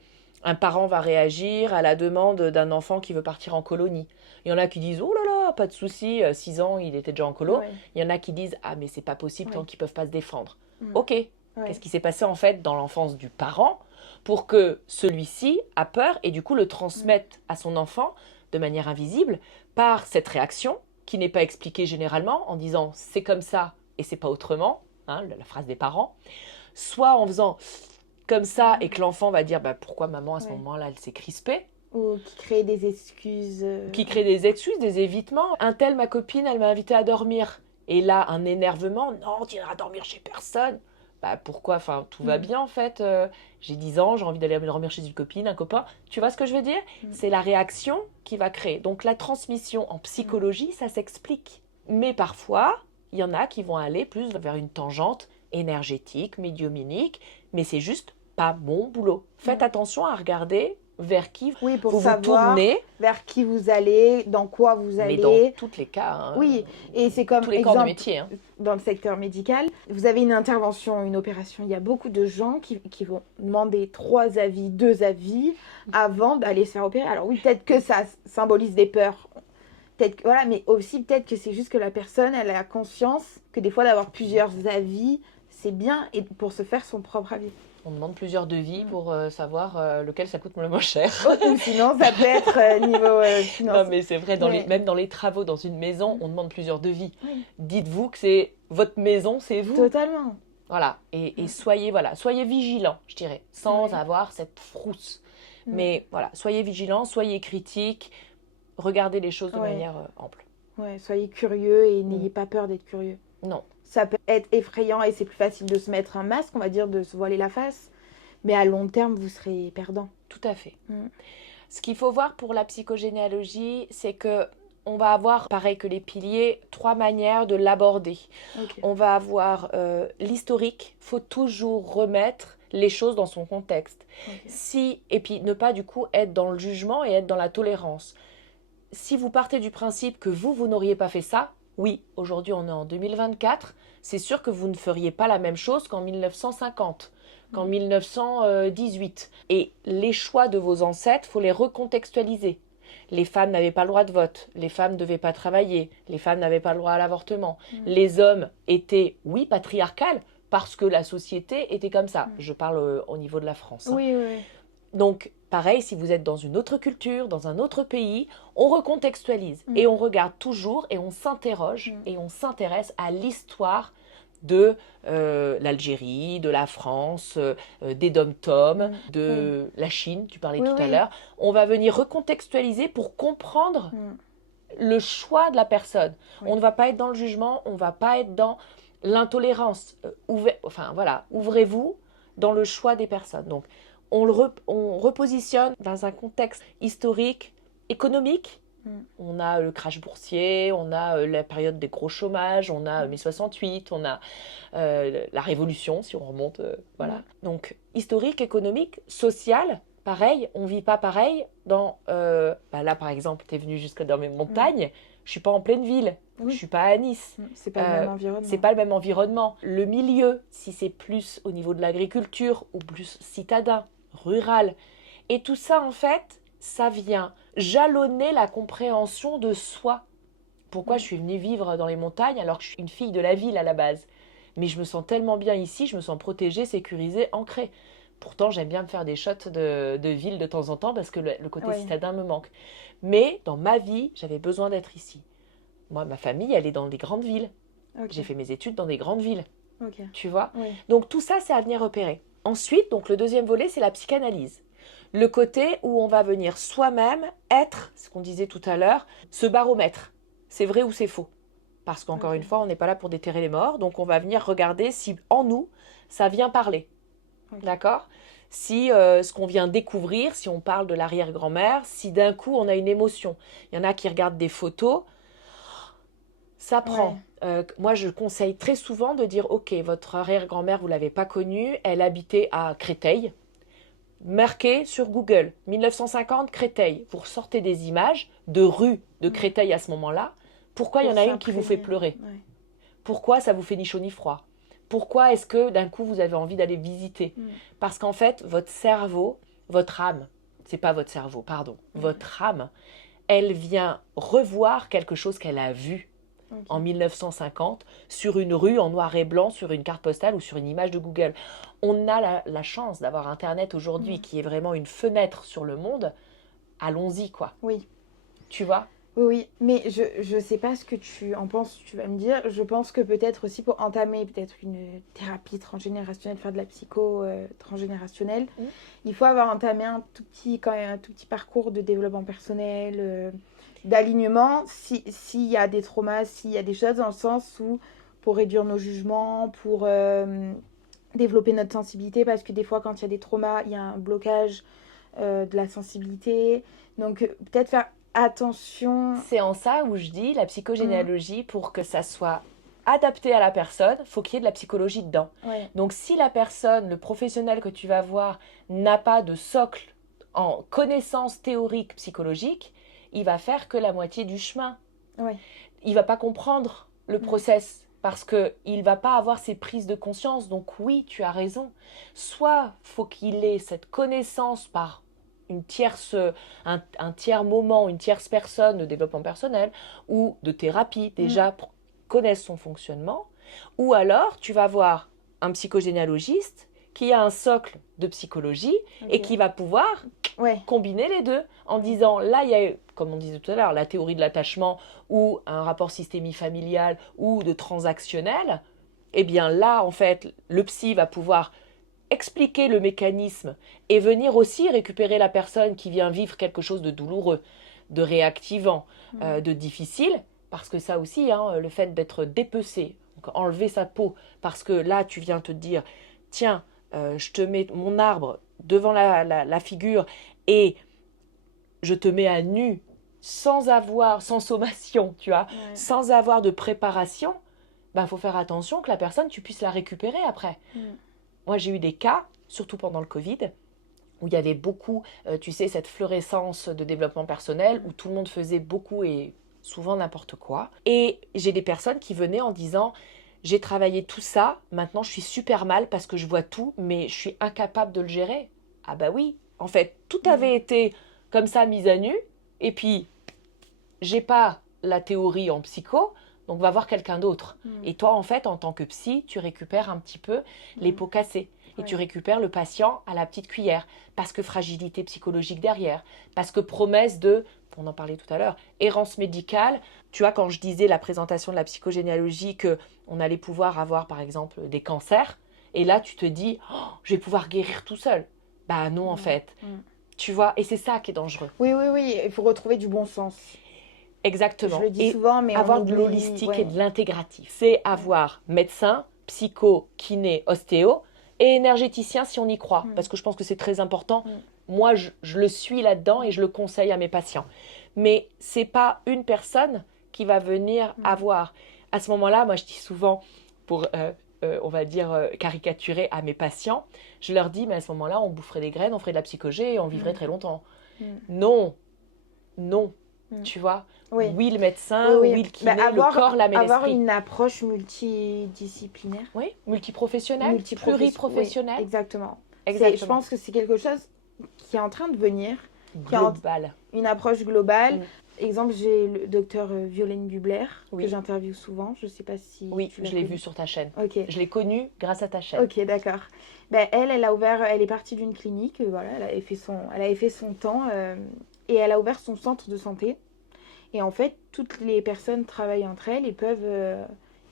un parent va réagir à la demande d'un enfant qui veut partir en colonie. Il y en a qui disent « Oh là là, pas de souci, 6 ans, il était déjà en colo. » Il y en a qui disent « Ah mais c'est pas possible tant qu'ils peuvent pas se défendre. » Ok. Ouais. Qu'est-ce qui s'est passé en fait dans l'enfance du parent pour que celui-ci a peur et du coup le transmette à son enfant de manière invisible par cette réaction qui n'est pas expliquée généralement en disant c'est comme ça et c'est pas autrement, hein, la phrase des parents, soit en faisant comme ça et que l'enfant va dire bah, pourquoi maman à ce moment-là elle s'est crispée. Ou qui crée des excuses. Qui crée des excuses, des évitements. Un tel, ma copine, elle m'a invité à dormir. Et là, un énervement, non, tu iras dormir chez personne. Bah pourquoi? Enfin, tout va bien en fait. J'ai 10 ans, j'ai envie d'aller dormir chez une copine, un copain. Tu vois ce que je veux dire? C'est la réaction qui va créer. Donc la transmission en psychologie, ça s'explique. Mais parfois, il y en a qui vont aller plus vers une tangente énergétique, médiuminique, mais c'est juste pas mon boulot. Faites attention à regarder vers qui Oui, pour vous savoir tournez. vers qui vous allez, dans quoi vous allez. Mais dans tous les cas. Hein, oui, et c'est comme tous les corps de métier. Hein. Dans le secteur médical, vous avez une intervention, une opération. Il y a beaucoup de gens qui vont demander 3 avis, 2 avis avant d'aller se faire opérer. Alors oui, peut-être que ça symbolise des peurs. Peut-être que, voilà, mais aussi peut-être que c'est juste que la personne, elle a conscience que des fois d'avoir plusieurs avis, c'est bien et pour se faire son propre avis. On demande plusieurs devis pour savoir lequel ça coûte le moins cher. Ou sinon, ça peut être niveau financier. Non, mais c'est vrai, même dans les travaux, dans une maison, on demande plusieurs devis. Oui. Dites-vous que c'est votre maison, c'est vous. Totalement. Voilà, et soyez vigilants, je dirais, sans avoir cette frousse. Mais voilà, soyez vigilants, soyez critiques, regardez les choses de manière ample. Ouais, soyez curieux et n'ayez pas peur d'être curieux. Non. Ça peut être effrayant et c'est plus facile de se mettre un masque, on va dire, de se voiler la face. Mais à long terme, vous serez perdant. Tout à fait. Ce qu'il faut voir pour la psychogénéalogie, c'est que on va avoir, pareil que les piliers, 3 manières de l'aborder. Okay. On va avoir l'historique. Il faut toujours remettre les choses dans son contexte. Okay. Et puis ne pas du coup être dans le jugement et être dans la tolérance. Si vous partez du principe que vous n'auriez pas fait ça, oui, aujourd'hui on est en 2024, c'est sûr que vous ne feriez pas la même chose qu'en 1950, qu'en 1918. Et les choix de vos ancêtres, il faut les recontextualiser. Les femmes n'avaient pas le droit de vote, les femmes ne devaient pas travailler, les femmes n'avaient pas le droit à l'avortement. Les hommes étaient, oui, patriarcales, parce que la société était comme ça. Je parle au niveau de la France. Hein. Oui, oui. Donc, pareil, si vous êtes dans une autre culture, dans un autre pays, on recontextualise et on regarde toujours et on s'interroge et on s'intéresse à l'histoire de l'Algérie, de la France, des dom-toms, de la Chine, tu parlais tout à l'heure. On va venir recontextualiser pour comprendre le choix de la personne. On ne va pas être dans le jugement, on ne va pas être dans l'intolérance. Ouvrez-vous dans le choix des personnes. Donc, on repositionne dans un contexte historique, économique. On a le crash boursier, on a la période des gros chômages, on a mai 68, on a la Révolution, si on remonte. Voilà. Donc, historique, économique, social, pareil, on ne vit pas pareil. Là, par exemple, tu es venu jusque dans mes montagnes, je ne suis pas en pleine ville. Je ne suis pas à Nice. C'est pas le même environnement. C'est pas le même environnement. Le milieu, si c'est plus au niveau de l'agriculture ou plus citadin, rural. Et tout ça, en fait, ça vient jalonner la compréhension de soi. Pourquoi je suis venue vivre dans les montagnes alors que je suis une fille de la ville à la base? Mais je me sens tellement bien ici, je me sens protégée, sécurisée, ancrée. Pourtant, j'aime bien me faire des shots de ville de temps en temps parce que le côté citadin me manque. Mais dans ma vie, j'avais besoin d'être ici. Moi, ma famille, elle est dans des grandes villes. Okay. J'ai fait mes études dans des grandes villes. Okay. Tu vois ? Donc, tout ça, c'est à venir repérer. Ensuite, donc, le deuxième volet, c'est la psychanalyse. Le côté où on va venir soi-même être, ce qu'on disait tout à l'heure, ce baromètre. C'est vrai ou c'est faux ? Parce qu'encore une fois, on n'est pas là pour déterrer les morts. Donc, on va venir regarder si, en nous, ça vient parler. D'accord ? Si ce qu'on vient découvrir, si on parle de l'arrière-grand-mère, si d'un coup, on a une émotion. Il y en a qui regardent des photos. Ça prend. Moi, je conseille très souvent de dire, OK, votre arrière-grand-mère, vous ne l'avez pas connue, elle habitait à Créteil. Marquez sur Google, 1950, Créteil. Vous ressortez des images de rues de Créteil à ce moment-là. Pourquoi il y en a une qui vous fait pleurer ? Pourquoi ça vous fait ni chaud ni froid ? Pourquoi est-ce que d'un coup, vous avez envie d'aller visiter ? Parce qu'en fait, votre cerveau, votre âme, c'est pas votre cerveau, pardon, votre âme, elle vient revoir quelque chose qu'elle a vu. en 1950 sur une rue en noir et blanc, sur une carte postale ou sur une image de Google. On a la chance d'avoir Internet aujourd'hui qui est vraiment une fenêtre sur le monde. Allons-y, quoi. Oui. Tu vois ? Oui, mais je sais pas ce que tu en penses, tu vas me dire. Je pense que peut-être aussi pour entamer peut-être une thérapie transgénérationnelle, faire de la psycho transgénérationnelle, il faut avoir entamé quand même un tout petit parcours de développement personnel, d'alignement, s'il y a des traumas, s'il y a des choses dans le sens où pour réduire nos jugements, pour développer notre sensibilité, parce que des fois quand il y a des traumas, il y a un blocage de la sensibilité. Donc peut-être faire attention. C'est en ça où je dis la psychogénéalogie, pour que ça soit adapté à la personne, faut qu'il y ait de la psychologie dedans. Ouais. Donc si la personne, le professionnel que tu vas voir, n'a pas de socle en connaissances théoriques psychologiques, il va faire que la moitié du chemin. Ouais. Il va pas comprendre le process parce qu'il ne va pas avoir ces prises de conscience. Donc oui, tu as raison. Soit faut qu'il ait cette connaissance par un tiers moment, une tierce personne de développement personnel ou de thérapie déjà pour connaître son fonctionnement. Ou alors tu vas voir un psychogénéalogiste qui a un socle de psychologie et qui va pouvoir combiner les deux en disant là il y a, comme on disait tout à l'heure, la théorie de l'attachement ou un rapport systémique familial ou de transactionnel. Et bien là en fait le psy va pouvoir expliquer le mécanisme et venir aussi récupérer la personne qui vient vivre quelque chose de douloureux, de réactivant, de difficile, parce que ça aussi, le fait d'être dépecé, donc enlever sa peau, parce que là tu viens te dire, tiens, je te mets mon arbre devant la figure et je te mets à nu sans sommation, tu vois, sans avoir de préparation, ben faut faire attention que la personne, tu puisses la récupérer après. Moi, j'ai eu des cas, surtout pendant le Covid, où il y avait beaucoup, tu sais, cette fluorescence de développement personnel, où tout le monde faisait beaucoup et souvent n'importe quoi. Et j'ai des personnes qui venaient en disant, j'ai travaillé tout ça, maintenant je suis super mal parce que je vois tout, mais je suis incapable de le gérer. Ah bah oui, en fait, tout avait été comme ça mis à nu, et puis, j'ai pas la théorie en psycho, donc va voir quelqu'un d'autre. Et toi, en fait, en tant que psy, tu récupères un petit peu les pots cassés. Et tu récupères le patient à la petite cuillère. Parce que fragilité psychologique derrière. Parce que promesse de, on en parlait tout à l'heure, errance médicale. Tu vois, quand je disais la présentation de la psychogénéalogie, qu'on allait pouvoir avoir, par exemple, des cancers. Et là, tu te dis, oh, je vais pouvoir guérir tout seul. Bah non, en fait. Tu vois, et c'est ça qui est dangereux. Oui, il faut retrouver du bon sens. Exactement. Je le dis souvent, mais avoir de l'holistique et de l'intégratif. C'est avoir médecin, psycho, kiné, ostéo et énergéticien si on y croit. Parce que je pense que c'est très important. Moi, je le suis là-dedans et je le conseille à mes patients. Mais c'est pas une personne qui va venir avoir. À ce moment-là, moi, je dis souvent, pour, on va dire, caricaturer à mes patients, je leur dis, mais à ce moment-là, on boufferait des graines, on ferait de la psychogé et on vivrait très longtemps. Non. Tu vois, oui le médecin, oui le kiné, le corps, la l'esprit. Avoir une approche multidisciplinaire. Oui, multiprofessionnelle, pluriprofessionnelle. Oui, exactement. Je pense que c'est quelque chose qui est en train de venir. Global. Une approche globale. Exemple, j'ai le docteur Violaine Bubler, que j'interviewe souvent. Je ne sais pas si oui, je l'ai vu sur ta chaîne. Okay. Je l'ai connue grâce à ta chaîne. Ok, d'accord. Ben, elle a ouvert, elle est partie d'une clinique, voilà, elle avait fait son temps et elle a ouvert son centre de santé. Et en fait, toutes les personnes travaillent entre elles et peuvent,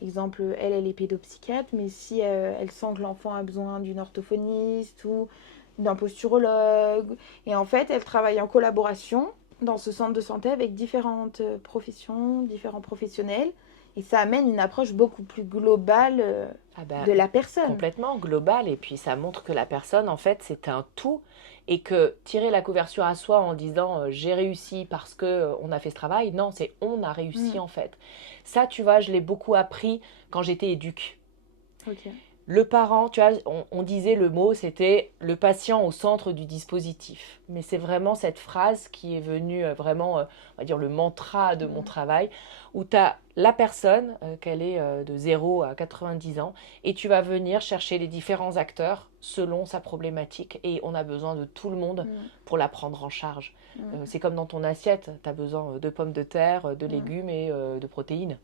exemple, elle est pédopsychiatre, mais si elle sent que l'enfant a besoin d'une orthophoniste ou d'un posturologue, et en fait, elle travaille en collaboration dans ce centre de santé avec différentes professions, différents professionnels. Et ça amène une approche beaucoup plus globale de la personne. Complètement globale. Et puis ça montre que la personne, en fait, c'est un tout. Et que tirer la couverture à soi en disant j'ai réussi parce qu'on a fait ce travail, non, c'est on a réussi en fait. Ça, tu vois, je l'ai beaucoup appris quand j'étais éduque. Okay. Le parent, tu vois, on disait le mot, c'était le patient au centre du dispositif. Mais c'est vraiment cette phrase qui est venue vraiment, on va dire, le mantra de mon travail, où tu as la personne, qu'elle est de 0 à 90 ans, et tu vas venir chercher les différents acteurs selon sa problématique. Et on a besoin de tout le monde pour la prendre en charge. C'est comme dans ton assiette, tu as besoin de pommes de terre, de légumes et de protéines.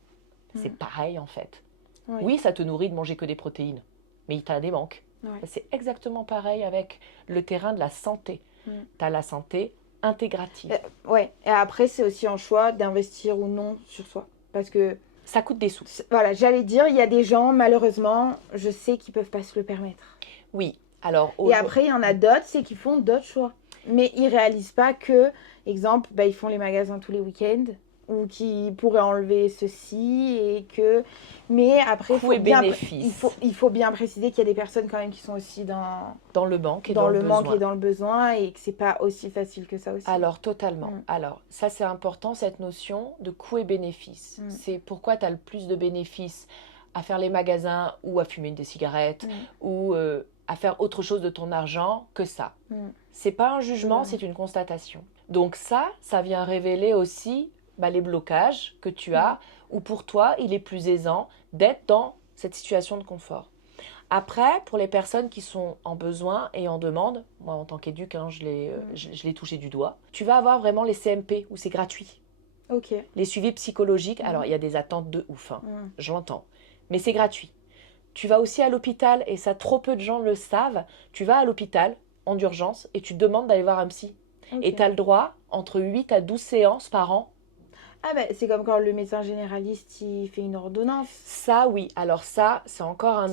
C'est pareil en fait. Oui. Oui, ça te nourrit de manger que des protéines, mais tu as des manques. Ouais. C'est exactement pareil avec le terrain de la santé. Tu as la santé intégrative. Ouais, et après, c'est aussi un choix d'investir ou non sur soi. Parce que, Ça coûte des sous. voilà, j'allais dire, il y a des gens, malheureusement, je sais qu'ils peuvent pas se le permettre. Oui, alors... Et après, il y en a d'autres, c'est qu'ils font d'autres choix. Mais ils réalisent pas que, exemple, ils font les magasins tous les week-ends, ou qui pourraient enlever ceci, et que... Mais après, Coût et bénéfice. il faut bien préciser qu'il y a des personnes quand même qui sont aussi dans le manque et dans le manque besoin. et dans le besoin, et que c'est pas aussi facile que ça aussi. Alors, totalement. Alors, ça, c'est important, cette notion de coût et bénéfice. C'est pourquoi tu as le plus de bénéfices à faire les magasins ou à fumer des cigarettes ou à faire autre chose de ton argent que ça. C'est pas un jugement, c'est une constatation. Donc ça vient révéler aussi les blocages que tu as, où pour toi, il est plus aisant d'être dans cette situation de confort. Après, pour les personnes qui sont en besoin et en demande, moi en tant qu'éduc, je l'ai touché du doigt, tu vas avoir vraiment les CMP où c'est gratuit. Ok. Les suivis psychologiques, alors il y a des attentes de ouf, je l'entends, mais c'est gratuit. Tu vas aussi à l'hôpital, et ça trop peu de gens le savent, tu vas à l'hôpital en urgence et tu demandes d'aller voir un psy. Okay. Et tu as le droit entre 8 à 12 séances par an. Ah ben, c'est comme quand le médecin généraliste il fait une ordonnance. Ça oui, alors ça c'est encore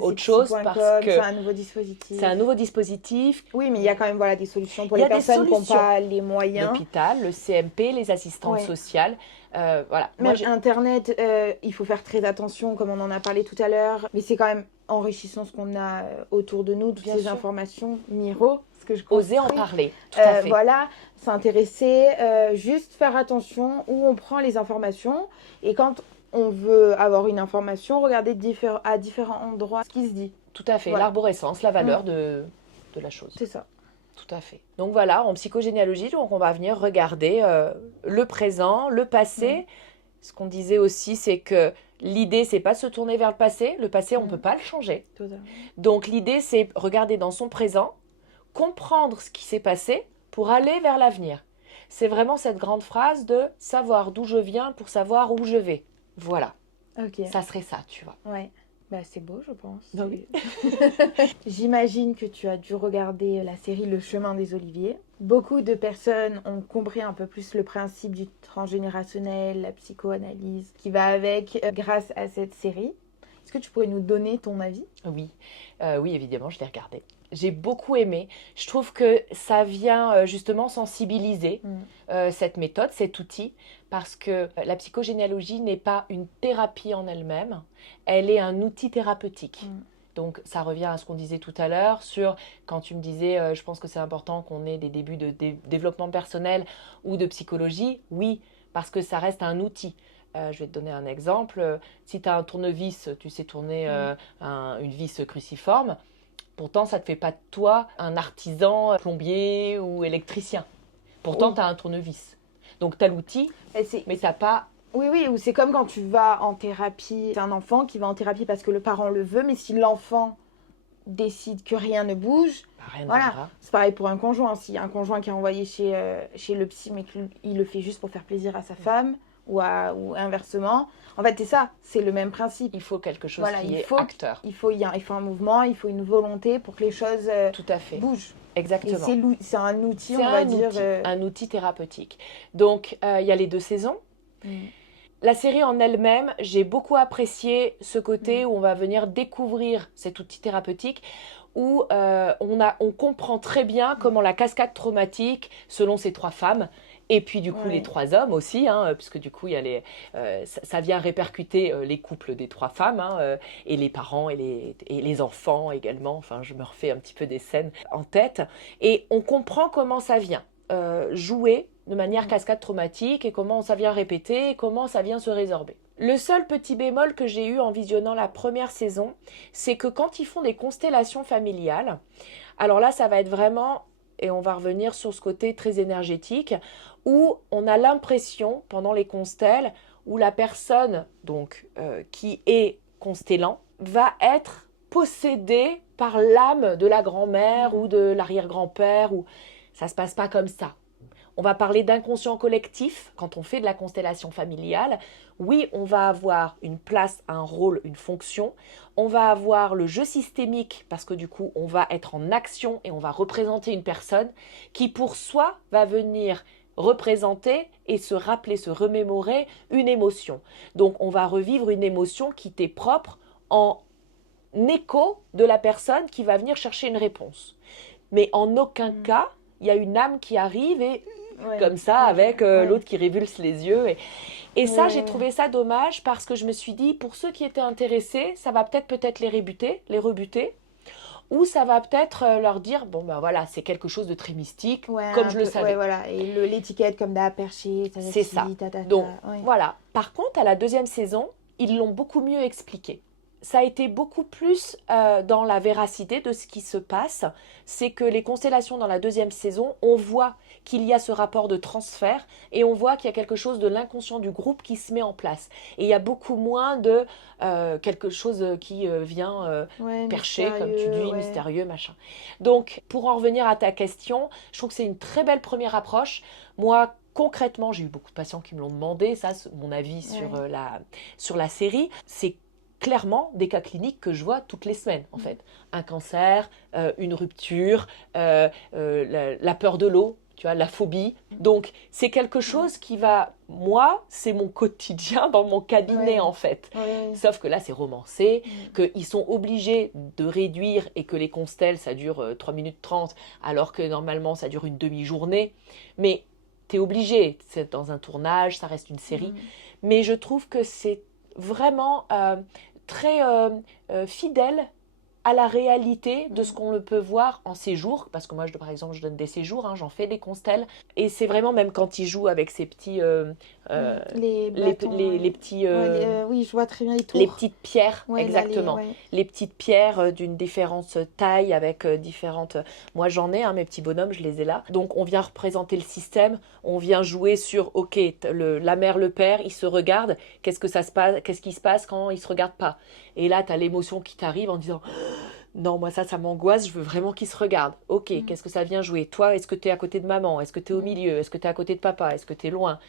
autre chose parce que c'est un nouveau dispositif. C'est un nouveau dispositif. Oui, mais il y a quand même des solutions pour les personnes qui n'ont pas les moyens. L'hôpital, le CMP, les assistantes sociales, voilà. Même Internet, il faut faire très attention comme on en a parlé tout à l'heure, mais c'est quand même enrichissant ce qu'on a autour de nous, toutes ces informations. Miro, ce que je oser en parler, tout à fait. Voilà, s'intéresser, juste faire attention où on prend les informations, et quand on veut avoir une information, regarder à différents endroits ce qui se dit. Tout à fait, l'arborescence, la valeur de la chose. C'est ça. Tout à fait. Donc voilà, en psychogénéalogie, donc on va venir regarder le présent, le passé. Ce qu'on disait aussi, c'est que l'idée, c'est pas se tourner vers le passé. Le passé, on peut pas le changer. Totalement. Donc l'idée, c'est regarder dans son présent, comprendre ce qui s'est passé pour aller vers l'avenir. C'est vraiment cette grande phrase de savoir d'où je viens pour savoir où je vais. Voilà. Ok. Ça serait ça, tu vois. Ouais. C'est beau, je pense. Oui. J'imagine que tu as dû regarder la série Le Chemin des Oliviers. Beaucoup de personnes ont compris un peu plus le principe du transgénérationnel, la psychoanalyse qui va avec grâce à cette série. Est-ce que tu pourrais nous donner ton avis ? Oui, oui, évidemment, je l'ai regardé. J'ai beaucoup aimé. Je trouve que ça vient justement sensibiliser cette méthode, cet outil, parce que la psychogénéalogie n'est pas une thérapie en elle-même, elle est un outil thérapeutique. Donc ça revient à ce qu'on disait tout à l'heure sur quand tu me disais je pense que c'est important qu'on ait des débuts de développement personnel ou de psychologie. Oui, parce que ça reste un outil. Je vais te donner un exemple. Si tu as un tournevis, tu sais tourner une vis cruciforme. Pourtant, ça ne te fait pas de toi un artisan plombier ou électricien. Pourtant, tu as un tournevis. Donc, tu as l'outil, mais tu n'as pas... Oui, ou c'est comme quand tu vas en thérapie. C'est un enfant qui va en thérapie parce que le parent le veut, mais si l'enfant décide que rien ne bouge, voilà. C'est pareil pour un conjoint. S'il y a un conjoint qui est envoyé chez le psy, mais qu'il le fait juste pour faire plaisir à sa femme, ou inversement. En fait, c'est ça, c'est le même principe. Il faut quelque chose qui est acteur. Il faut un mouvement, il faut une volonté pour que les choses tout à fait. bougent. Exactement. Et c'est un outil, on va dire. Un outil thérapeutique. Donc, il y a les 2 saisons. La série en elle-même, j'ai beaucoup apprécié ce côté où on va venir découvrir cet outil thérapeutique, où on comprend très bien comment la cascade traumatique, selon ces 3 femmes, et puis du coup les 3 hommes aussi, puisque du coup il y a ça vient répercuter les couples des 3 femmes, et les parents et les enfants également. Enfin, je me refais un petit peu des scènes en tête. Et on comprend comment ça vient jouer de manière cascade traumatique, et comment ça vient répéter, et comment ça vient se résorber. Le seul petit bémol que j'ai eu en visionnant la première saison, c'est que quand ils font des constellations familiales, alors là ça va être vraiment... Et on va revenir sur ce côté très énergétique où on a l'impression, pendant les constelles, où la personne donc, qui est constellant va être possédée par l'âme de la grand-mère ou de l'arrière-grand-père. Ça ne se passe pas comme ça. On va parler d'inconscient collectif quand on fait de la constellation familiale. Oui, on va avoir une place, un rôle, une fonction. On va avoir le jeu systémique parce que du coup, on va être en action et on va représenter une personne qui pour soi va venir représenter et se rappeler, se remémorer une émotion. Donc, on va revivre une émotion qui t'est propre en écho de la personne qui va venir chercher une réponse. Mais en aucun cas, il y a une âme qui arrive et comme ça, avec l'autre qui révulse les yeux. Et ça, j'ai trouvé ça dommage parce que je me suis dit, pour ceux qui étaient intéressés, ça va peut-être les rebuter. Ou ça va peut-être leur dire, bon ben voilà, c'est quelque chose de très mystique, comme je le savais. Ouais, voilà. Et l'étiquette comme d'A perché, c'est ça. Donc, voilà. Par contre, à la 2e saison, ils l'ont beaucoup mieux expliqué. Ça a été beaucoup plus dans la véracité de ce qui se passe. C'est que les constellations dans la 2e saison, on voit qu'il y a ce rapport de transfert et on voit qu'il y a quelque chose de l'inconscient du groupe qui se met en place. Et il y a beaucoup moins de quelque chose qui vient percher, comme tu dis, mystérieux, machin. Donc, pour en revenir à ta question, je trouve que c'est une très belle première approche. Moi, concrètement, j'ai eu beaucoup de patients qui me l'ont demandé, ça, c'est mon avis sur la série. C'est clairement des cas cliniques que je vois toutes les semaines, en fait. Un cancer, une rupture, la peur de l'eau, tu vois, la phobie. Donc, c'est quelque chose qui va... Moi, c'est mon quotidien dans mon cabinet, en fait. Sauf que là, c'est romancé, qu'ils sont obligés de réduire et que les constelles, ça dure 3 minutes 30, alors que normalement, ça dure une demi-journée. Mais t'es obligé, c'est dans un tournage, ça reste une série. Mais je trouve que c'est vraiment très fidèle à la réalité de ce qu'on peut voir en séjour, parce que moi, par exemple, je donne des séjours, j'en fais des constelles, et c'est vraiment, même quand ils jouent avec ces petits... les petits... oui, je vois très bien les tours. Les petites pierres, exactement. Les petites pierres d'une différente taille, avec différentes... Moi, j'en ai, mes petits bonhommes, je les ai là. Donc, on vient représenter le système, on vient jouer sur, ok, la mère, le père, ils se regardent, qu'est-ce qui se passe quand ils se regardent pas? Et là, tu as l'émotion qui t'arrive en disant... Non, moi ça m'angoisse, je veux vraiment qu'ils se regardent. Ok, qu'est-ce que ça vient jouer? Toi, est-ce que tu es à côté de maman? Est-ce que tu es au milieu? Est-ce que tu es à côté de papa? Est-ce que tu es loin?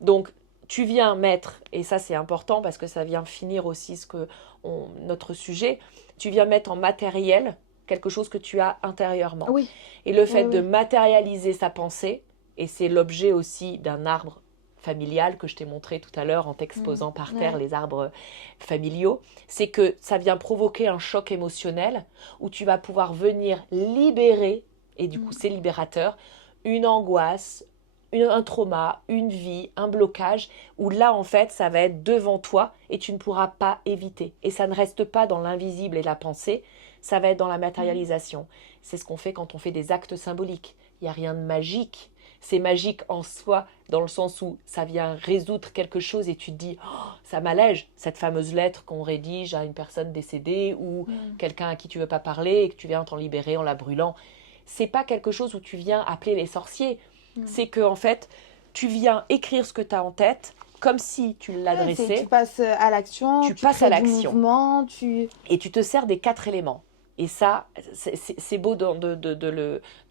Donc, tu viens mettre, et ça c'est important parce que ça vient finir aussi notre sujet, tu viens mettre en matériel quelque chose que tu as intérieurement. Oui. Et le fait de matérialiser sa pensée, et c'est l'objet aussi d'un arbre familial que je t'ai montré tout à l'heure en t'exposant par terre les arbres familiaux, c'est que ça vient provoquer un choc émotionnel où tu vas pouvoir venir libérer, et du coup c'est libérateur, une angoisse, un trauma, une vie, un blocage, où là en fait ça va être devant toi et tu ne pourras pas éviter. Et ça ne reste pas dans l'invisible et la pensée, ça va être dans la matérialisation. C'est ce qu'on fait quand on fait des actes symboliques. Il n'y a rien de magique. C'est magique en soi, dans le sens où ça vient résoudre quelque chose et tu te dis oh, ça m'allège, cette fameuse lettre qu'on rédige à une personne décédée ou quelqu'un à qui tu veux pas parler et que tu viens t'en libérer en la brûlant. C'est pas quelque chose où tu viens appeler les sorciers. C'est que en fait, tu viens écrire ce que tu as en tête comme si tu l'adressais. Tu passes à l'action, tu passes à l'action. Mouvement, Et tu te sers des 4 éléments. Et ça, c'est beau de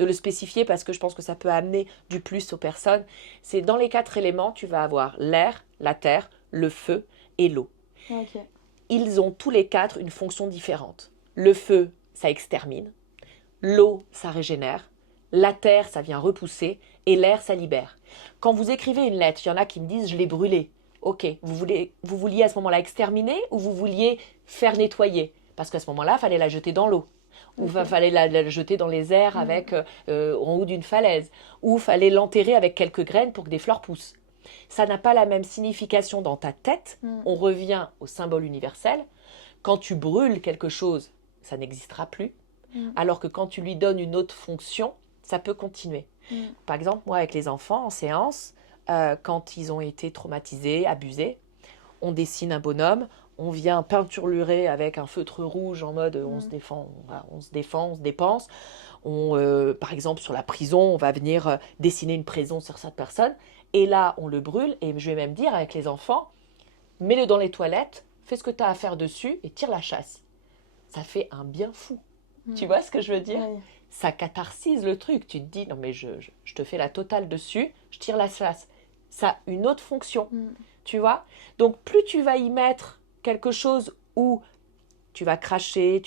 le spécifier parce que je pense que ça peut amener du plus aux personnes. C'est dans les 4 éléments, tu vas avoir l'air, la terre, le feu et l'eau. Okay. Ils ont tous les 4 une fonction différente. Le feu, ça extermine. L'eau, ça régénère. La terre, ça vient repousser. Et l'air, ça libère. Quand vous écrivez une lettre, il y en a qui me disent « je l'ai brûlée ». Ok, vous vouliez à ce moment-là exterminer ou vous vouliez faire nettoyer? Parce qu'à ce moment-là, il fallait la jeter dans l'eau. Ou il fallait la jeter dans les airs avec, en haut d'une falaise. Ou il fallait l'enterrer avec quelques graines pour que des fleurs poussent. Ça n'a pas la même signification dans ta tête. On revient au symbole universel. Quand tu brûles quelque chose, ça n'existera plus. Alors que quand tu lui donnes une autre fonction, ça peut continuer. Par exemple, moi, avec les enfants en séance, quand ils ont été traumatisés, abusés, on dessine un bonhomme, on vient peinturlurer avec un feutre rouge en mode on se défend, on se dépense. Par exemple, sur la prison, on va venir dessiner une prison sur cette personne. Et là, on le brûle. Et je vais même dire avec les enfants, mets-le dans les toilettes, fais ce que tu as à faire dessus et tire la chasse. Ça fait un bien fou. Tu vois ce que je veux dire? ça catharsise le truc. Tu te dis, non mais je te fais la totale dessus, je tire la chasse. Ça a une autre fonction, tu vois. Donc plus tu vas y mettre quelque chose où tu vas cracher,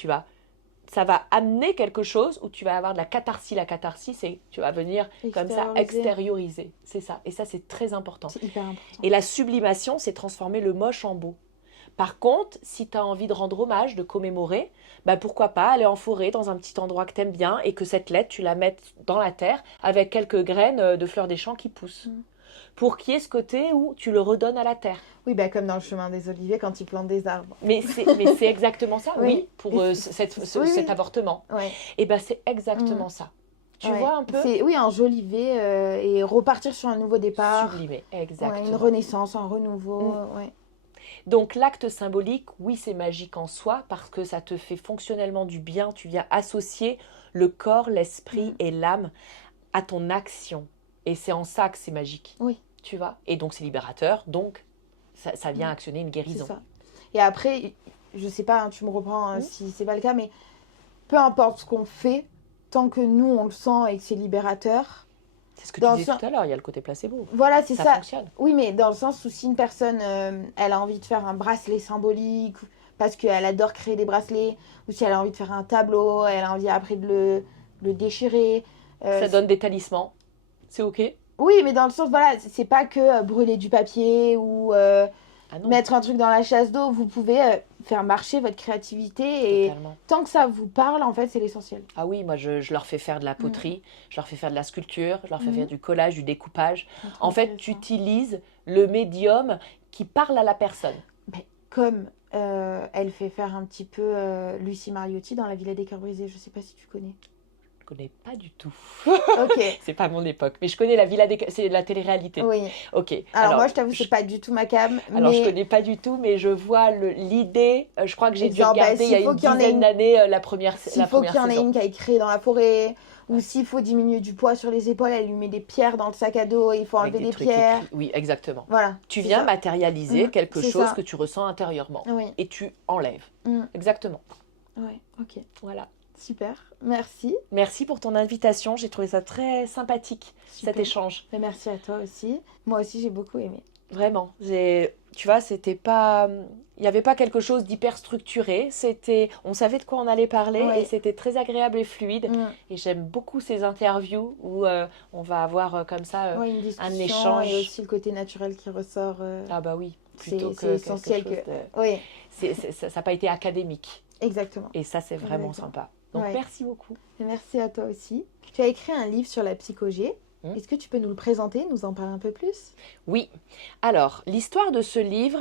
ça va amener quelque chose où tu vas avoir de la catharsis. La catharsis, c'est tu vas venir comme ça extérioriser. C'est ça. Et ça, c'est très important. C'est hyper important. Et la sublimation, c'est transformer le moche en beau. Par contre, si tu as envie de rendre hommage, de commémorer, bah pourquoi pas aller en forêt dans un petit endroit que tu aimes bien et que cette lettre, tu la mettes dans la terre avec quelques graines de fleurs des champs qui poussent. Pour qu'il y ait ce côté où tu le redonnes à la terre. Oui, bah, comme dans le chemin des Oliviers quand ils plantent des arbres. Mais c'est exactement ça, oui, pour cet avortement. Ouais. Et bien, c'est exactement ça. Tu vois un peu Oui, enjoliver et repartir sur un nouveau départ. Sublimer, exactement. Une renaissance, un renouveau. Ouais. Donc, l'acte symbolique, oui, c'est magique en soi parce que ça te fait fonctionnellement du bien. Tu viens associer le corps, l'esprit et l'âme à ton action. Et c'est en ça que c'est magique. Oui. Tu vois. Et donc, c'est libérateur. Donc, ça vient actionner une guérison. C'est ça. Et après, je sais pas, tu me reprends si c'est pas le cas, mais peu importe ce qu'on fait, tant que nous, on le sent et que c'est libérateur. C'est ce que tu disais tout à l'heure, il y a le côté placebo. Voilà, c'est ça. Ça fonctionne. Oui, mais dans le sens où si une personne, elle a envie de faire un bracelet symbolique, parce qu'elle adore créer des bracelets, ou si elle a envie de faire un tableau, elle a envie après de le déchirer. Ça donne des talismans. C'est OK. Oui, mais dans le sens, voilà, c'est pas que brûler du papier ou mettre un truc dans la chasse d'eau. Vous pouvez faire marcher votre créativité. Et tant que ça vous parle, en fait, c'est l'essentiel. Ah oui, moi, je leur fais faire de la poterie, je leur fais faire de la sculpture, je leur fais faire du collage, du découpage. En fait, tu utilises le médium qui parle à la personne. Mais comme elle fait faire un petit peu Lucie Mariotti dans La Villa des Cœurs Brisés. Je sais pas si tu connais. Je connais pas du tout. Ok. C'est pas mon époque. Mais je connais la Villa des... C'est de la télé-réalité. Oui. Ok. Alors moi, je t'avoue, c'est pas du tout ma cam. Alors, je connais pas du tout, mais je vois l'idée. Je crois que j'ai dû regarder il y a une dizaine d'années la première saison. S'il faut qu'il y en ait une qui aille créer dans la forêt, ou s'il faut diminuer du poids sur les épaules, elle lui met des pierres dans le sac à dos et il faut enlever des pierres. Oui, exactement. Voilà. Tu viens matérialiser quelque chose que tu ressens intérieurement. Oui. Et tu enlèves. Exactement. Ouais, ok. Voilà. Super, merci. Merci pour ton invitation, j'ai trouvé ça très sympathique, cet échange. Et merci à toi aussi. Moi aussi, j'ai beaucoup aimé. Vraiment, tu vois, c'était pas... Il n'y avait pas quelque chose d'hyper structuré, on savait de quoi on allait parler et c'était très agréable et fluide. Et j'aime beaucoup ces interviews où on va avoir comme ça un échange. Et aussi le côté naturel qui ressort. Ah bah oui, plutôt c'est essentiel ça n'a pas été académique. Exactement. Et ça, c'est vraiment sympa. Donc, merci beaucoup. Et merci à toi aussi. Tu as écrit un livre sur la psychogé. Est-ce que tu peux nous le présenter, nous en parler un peu plus? Oui. Alors, l'histoire de ce livre,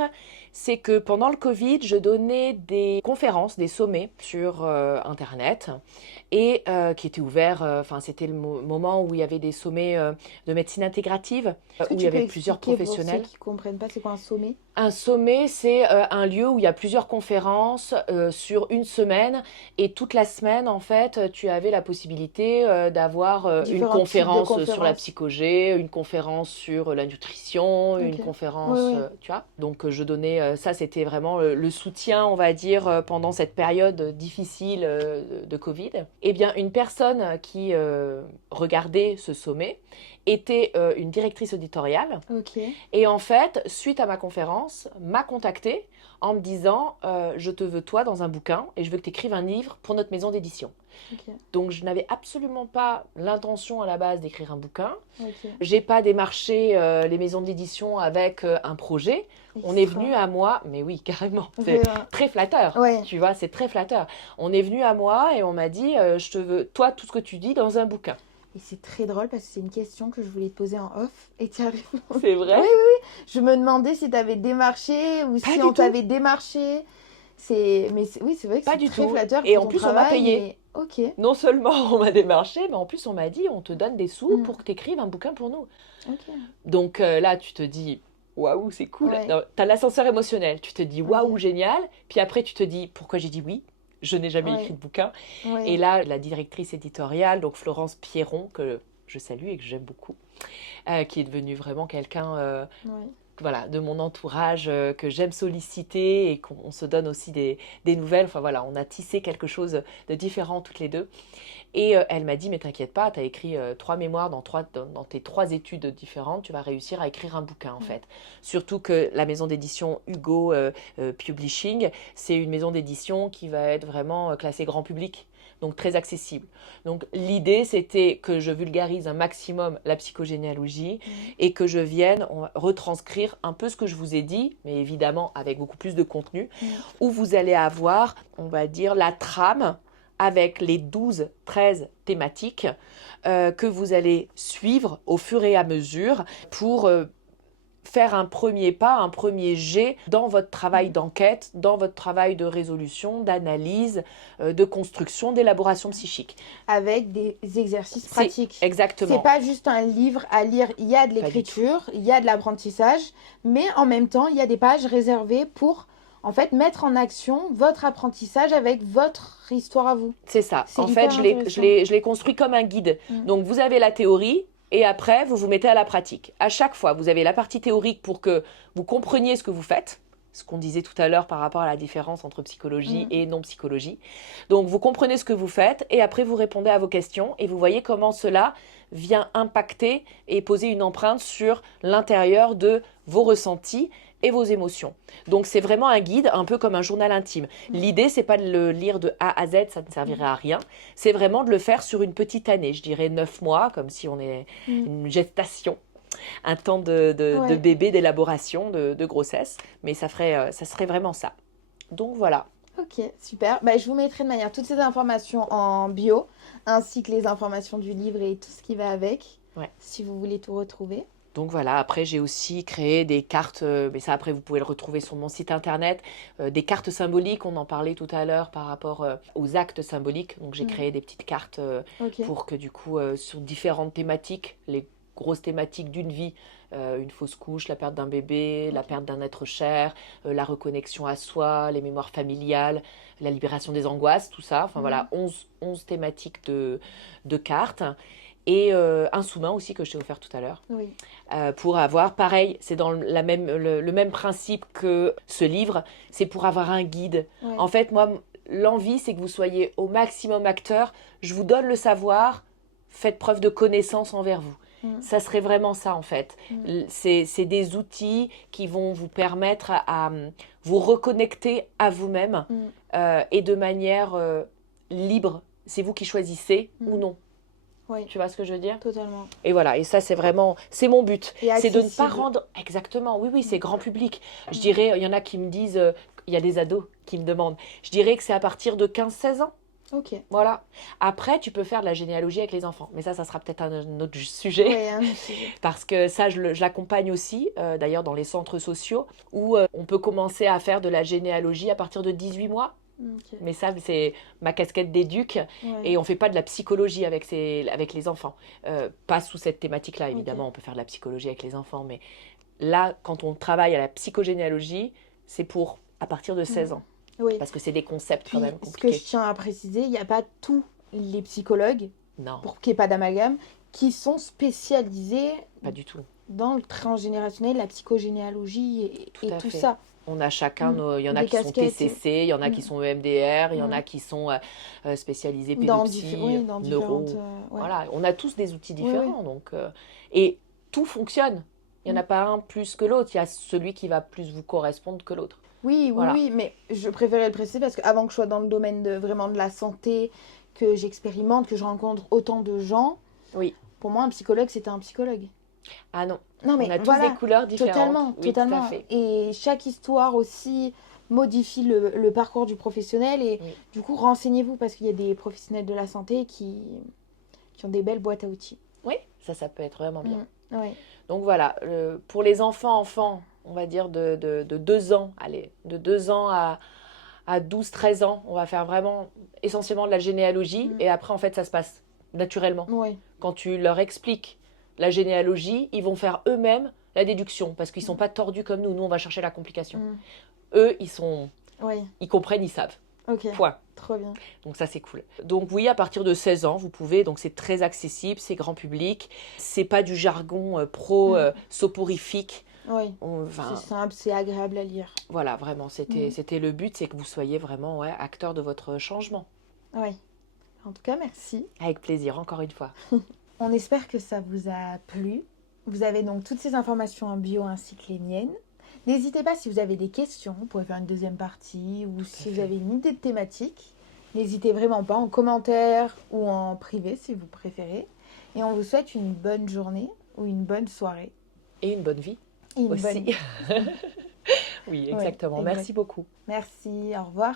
c'est que pendant le Covid, je donnais des conférences, des sommets sur Internet et qui étaient ouverts. C'était le moment où il y avait des sommets de médecine intégrative, où il y avait plusieurs professionnels. Pour ceux qui ne comprennent pas, c'est quoi un sommet? Un sommet, c'est un lieu où il y a plusieurs conférences sur une semaine et toute la semaine, en fait, tu avais la possibilité d'avoir une conférence sur la psychogé, une conférence sur la nutrition, une conférence, tu vois. Donc, je donnais, ça c'était vraiment le soutien, on va dire, pendant cette période difficile de Covid. Eh bien, une personne qui regardait ce sommet était une directrice éditoriale. Et en fait, suite à ma conférence, m'a contactée en me disant je te veux toi dans un bouquin et je veux que tu écrives un livre pour notre maison d'édition. Donc je n'avais absolument pas l'intention à la base d'écrire un bouquin. J'ai pas démarché les maisons d'édition avec un projet. On est venu à moi, mais oui, carrément, c'est très flatteur, tu vois, c'est très flatteur. On est venu à moi et on m'a dit je te veux, toi, tout ce que tu dis dans un bouquin. Et c'est très drôle parce que c'est une question que je voulais te poser en off et tu as répondu. C'est vrai? Oui, oui, oui. Je me demandais si tu avais démarché ou si on t'avait démarché. Oui, c'est vrai que c'est très flatteur. Et en plus, on m'a payé. Ok. Non seulement on m'a démarché, mais en plus, on m'a dit on te donne des sous pour que tu écrives un bouquin pour nous. Donc là, tu te dis waouh, c'est cool. Tu as l'ascenseur émotionnel. Tu te dis waouh, génial. Puis après, tu te dis pourquoi j'ai dit oui? Je n'ai jamais écrit de bouquin. Et là, la directrice éditoriale, donc Florence Pierron, que je salue et que j'aime beaucoup, qui est devenue vraiment quelqu'un voilà, de mon entourage que j'aime solliciter et qu'on se donne aussi des nouvelles. Enfin voilà, on a tissé quelque chose de différent toutes les deux. Et elle m'a dit, mais t'inquiète pas, tu as écrit 3 mémoires dans tes 3 études différentes, tu vas réussir à écrire un bouquin en fait. Surtout que la maison d'édition Hugo Publishing, c'est une maison d'édition qui va être vraiment classée grand public. Donc très accessible. Donc l'idée, c'était que je vulgarise un maximum la psychogénéalogie et que je vienne retranscrire un peu ce que je vous ai dit, mais évidemment avec beaucoup plus de contenu, où vous allez avoir, on va dire, la trame avec les 12-13 thématiques que vous allez suivre au fur et à mesure pour faire un premier pas, un premier jet dans votre travail d'enquête, dans votre travail de résolution, d'analyse, de construction, d'élaboration psychique. Avec des exercices pratiques. Exactement. C'est pas juste un livre à lire, il y a de l'écriture, il y a de l'apprentissage, mais en même temps, il y a des pages réservées pour en fait mettre en action votre apprentissage avec votre histoire à vous. C'est ça. En fait, je l'ai construit comme un guide. Donc, vous avez la théorie, et après, vous vous mettez à la pratique. À chaque fois, vous avez la partie théorique pour que vous compreniez ce que vous faites, ce qu'on disait tout à l'heure par rapport à la différence entre psychologie et non-psychologie. Donc, vous comprenez ce que vous faites et après, vous répondez à vos questions et vous voyez comment cela vient impacter et poser une empreinte sur l'intérieur de vos ressentis et vos émotions. Donc, c'est vraiment un guide, un peu comme un journal intime. L'idée, c'est pas de le lire de A à Z, ça ne servirait à rien. C'est vraiment de le faire sur une petite année, je dirais 9 mois, comme si on est une gestation, un temps de bébé, d'élaboration, de grossesse. Mais ça serait vraiment ça. Donc, voilà. Ok, super. Bah, je vous mettrai de manière toutes ces informations en bio, ainsi que les informations du livre et tout ce qui va avec, si vous voulez tout retrouver. Donc voilà, après j'ai aussi créé des cartes, mais ça après vous pouvez le retrouver sur mon site internet, des cartes symboliques, on en parlait tout à l'heure par rapport aux actes symboliques. Donc j'ai créé des petites cartes pour que du coup sur différentes thématiques, les grosses thématiques d'une vie, une fausse couche, la perte d'un bébé, la perte d'un être cher, la reconnexion à soi, les mémoires familiales, la libération des angoisses, tout ça. Enfin voilà, 11 thématiques de cartes. Et un sous-main aussi que je t'ai offert tout à l'heure. Oui. Pour avoir, pareil, c'est dans le même principe que ce livre, c'est pour avoir un guide. Ouais. En fait, moi, l'envie, c'est que vous soyez au maximum acteur. Je vous donne le savoir, faites preuve de connaissance envers vous. Ça serait vraiment ça, en fait. C'est des outils qui vont vous permettre à vous reconnecter à vous-même et de manière libre. C'est vous qui choisissez ou non. Oui. Tu vois ce que je veux dire? Totalement. Et voilà, et ça c'est mon but. C'est de ne pas rendre... Exactement, oui, c'est grand public. Je dirais, il y en a qui me disent, il y a des ados qui me demandent, je dirais que c'est à partir de 15-16 ans. Ok. Voilà. Après, tu peux faire de la généalogie avec les enfants. Mais ça sera peut-être un autre sujet. Ouais, Parce que ça, je l'accompagne aussi, d'ailleurs, dans les centres sociaux, où on peut commencer à faire de la généalogie à partir de 18 mois. Okay. Mais ça, c'est ma casquette d'éduc et on ne fait pas de la psychologie avec les enfants. Pas sous cette thématique-là, évidemment, on peut faire de la psychologie avec les enfants. Mais là, quand on travaille à la psychogénéalogie, c'est pour à partir de 16 ans. Oui. Parce que c'est des concepts quand même compliqués. Ce que je tiens à préciser, il n'y a pas tous les psychologues, pour qu'il n'y ait pas d'amalgame, qui sont spécialisés pas du tout. Dans le transgénérationnel, la psychogénéalogie et tout ça. On a chacun, il y en a qui sont TCC, il y en a qui sont EMDR, il y en a qui sont spécialisés pédopsie, neuro. Voilà, on a tous des outils différents. Donc, et tout fonctionne. Il n'y en a pas un plus que l'autre. Il y a celui qui va plus vous correspondre que l'autre. Oui, mais je préférais le préciser parce qu'avant que je sois dans le domaine vraiment de la santé, que j'expérimente, que je rencontre autant de gens, pour moi, un psychologue, c'était un psychologue. Ah non, mais on a tous des couleurs différentes. Totalement. Tout à fait. Et chaque histoire aussi modifie le parcours du professionnel. Et du coup, renseignez-vous parce qu'il y a des professionnels de la santé qui ont des belles boîtes à outils. Oui, ça peut être vraiment bien. Ouais. Donc voilà, pour les enfants, on va dire de 2 ans, allez, de 2 ans à 12-13 ans, on va faire vraiment essentiellement de la généalogie. Et après, en fait, ça se passe naturellement. Ouais. Quand tu leur expliques la généalogie, ils vont faire eux-mêmes la déduction parce qu'ils ne sont pas tordus comme nous. Nous, on va chercher la complication. Eux, ils comprennent, ils savent. Ok. Point. Trop bien. Donc ça, c'est cool. Donc oui, à partir de 16 ans, vous pouvez. Donc c'est très accessible, c'est grand public. C'est pas du jargon soporifique. Oui, Enfin, c'est simple, c'est agréable à lire. voilà, vraiment, c'était le but, c'est que vous soyez vraiment acteur de votre changement. Oui. En tout cas, merci. Avec plaisir, encore une fois. On espère que ça vous a plu. Vous avez donc toutes ces informations en bio ainsi que les miennes. N'hésitez pas si vous avez des questions, vous pouvez faire une deuxième partie ou si vous avez une idée de thématique. N'hésitez vraiment pas en commentaire ou en privé si vous préférez. Et on vous souhaite une bonne journée ou une bonne soirée. Et une bonne vie Et une aussi. bonne... Oui, exactement. Ouais, Merci beaucoup. Merci, au revoir.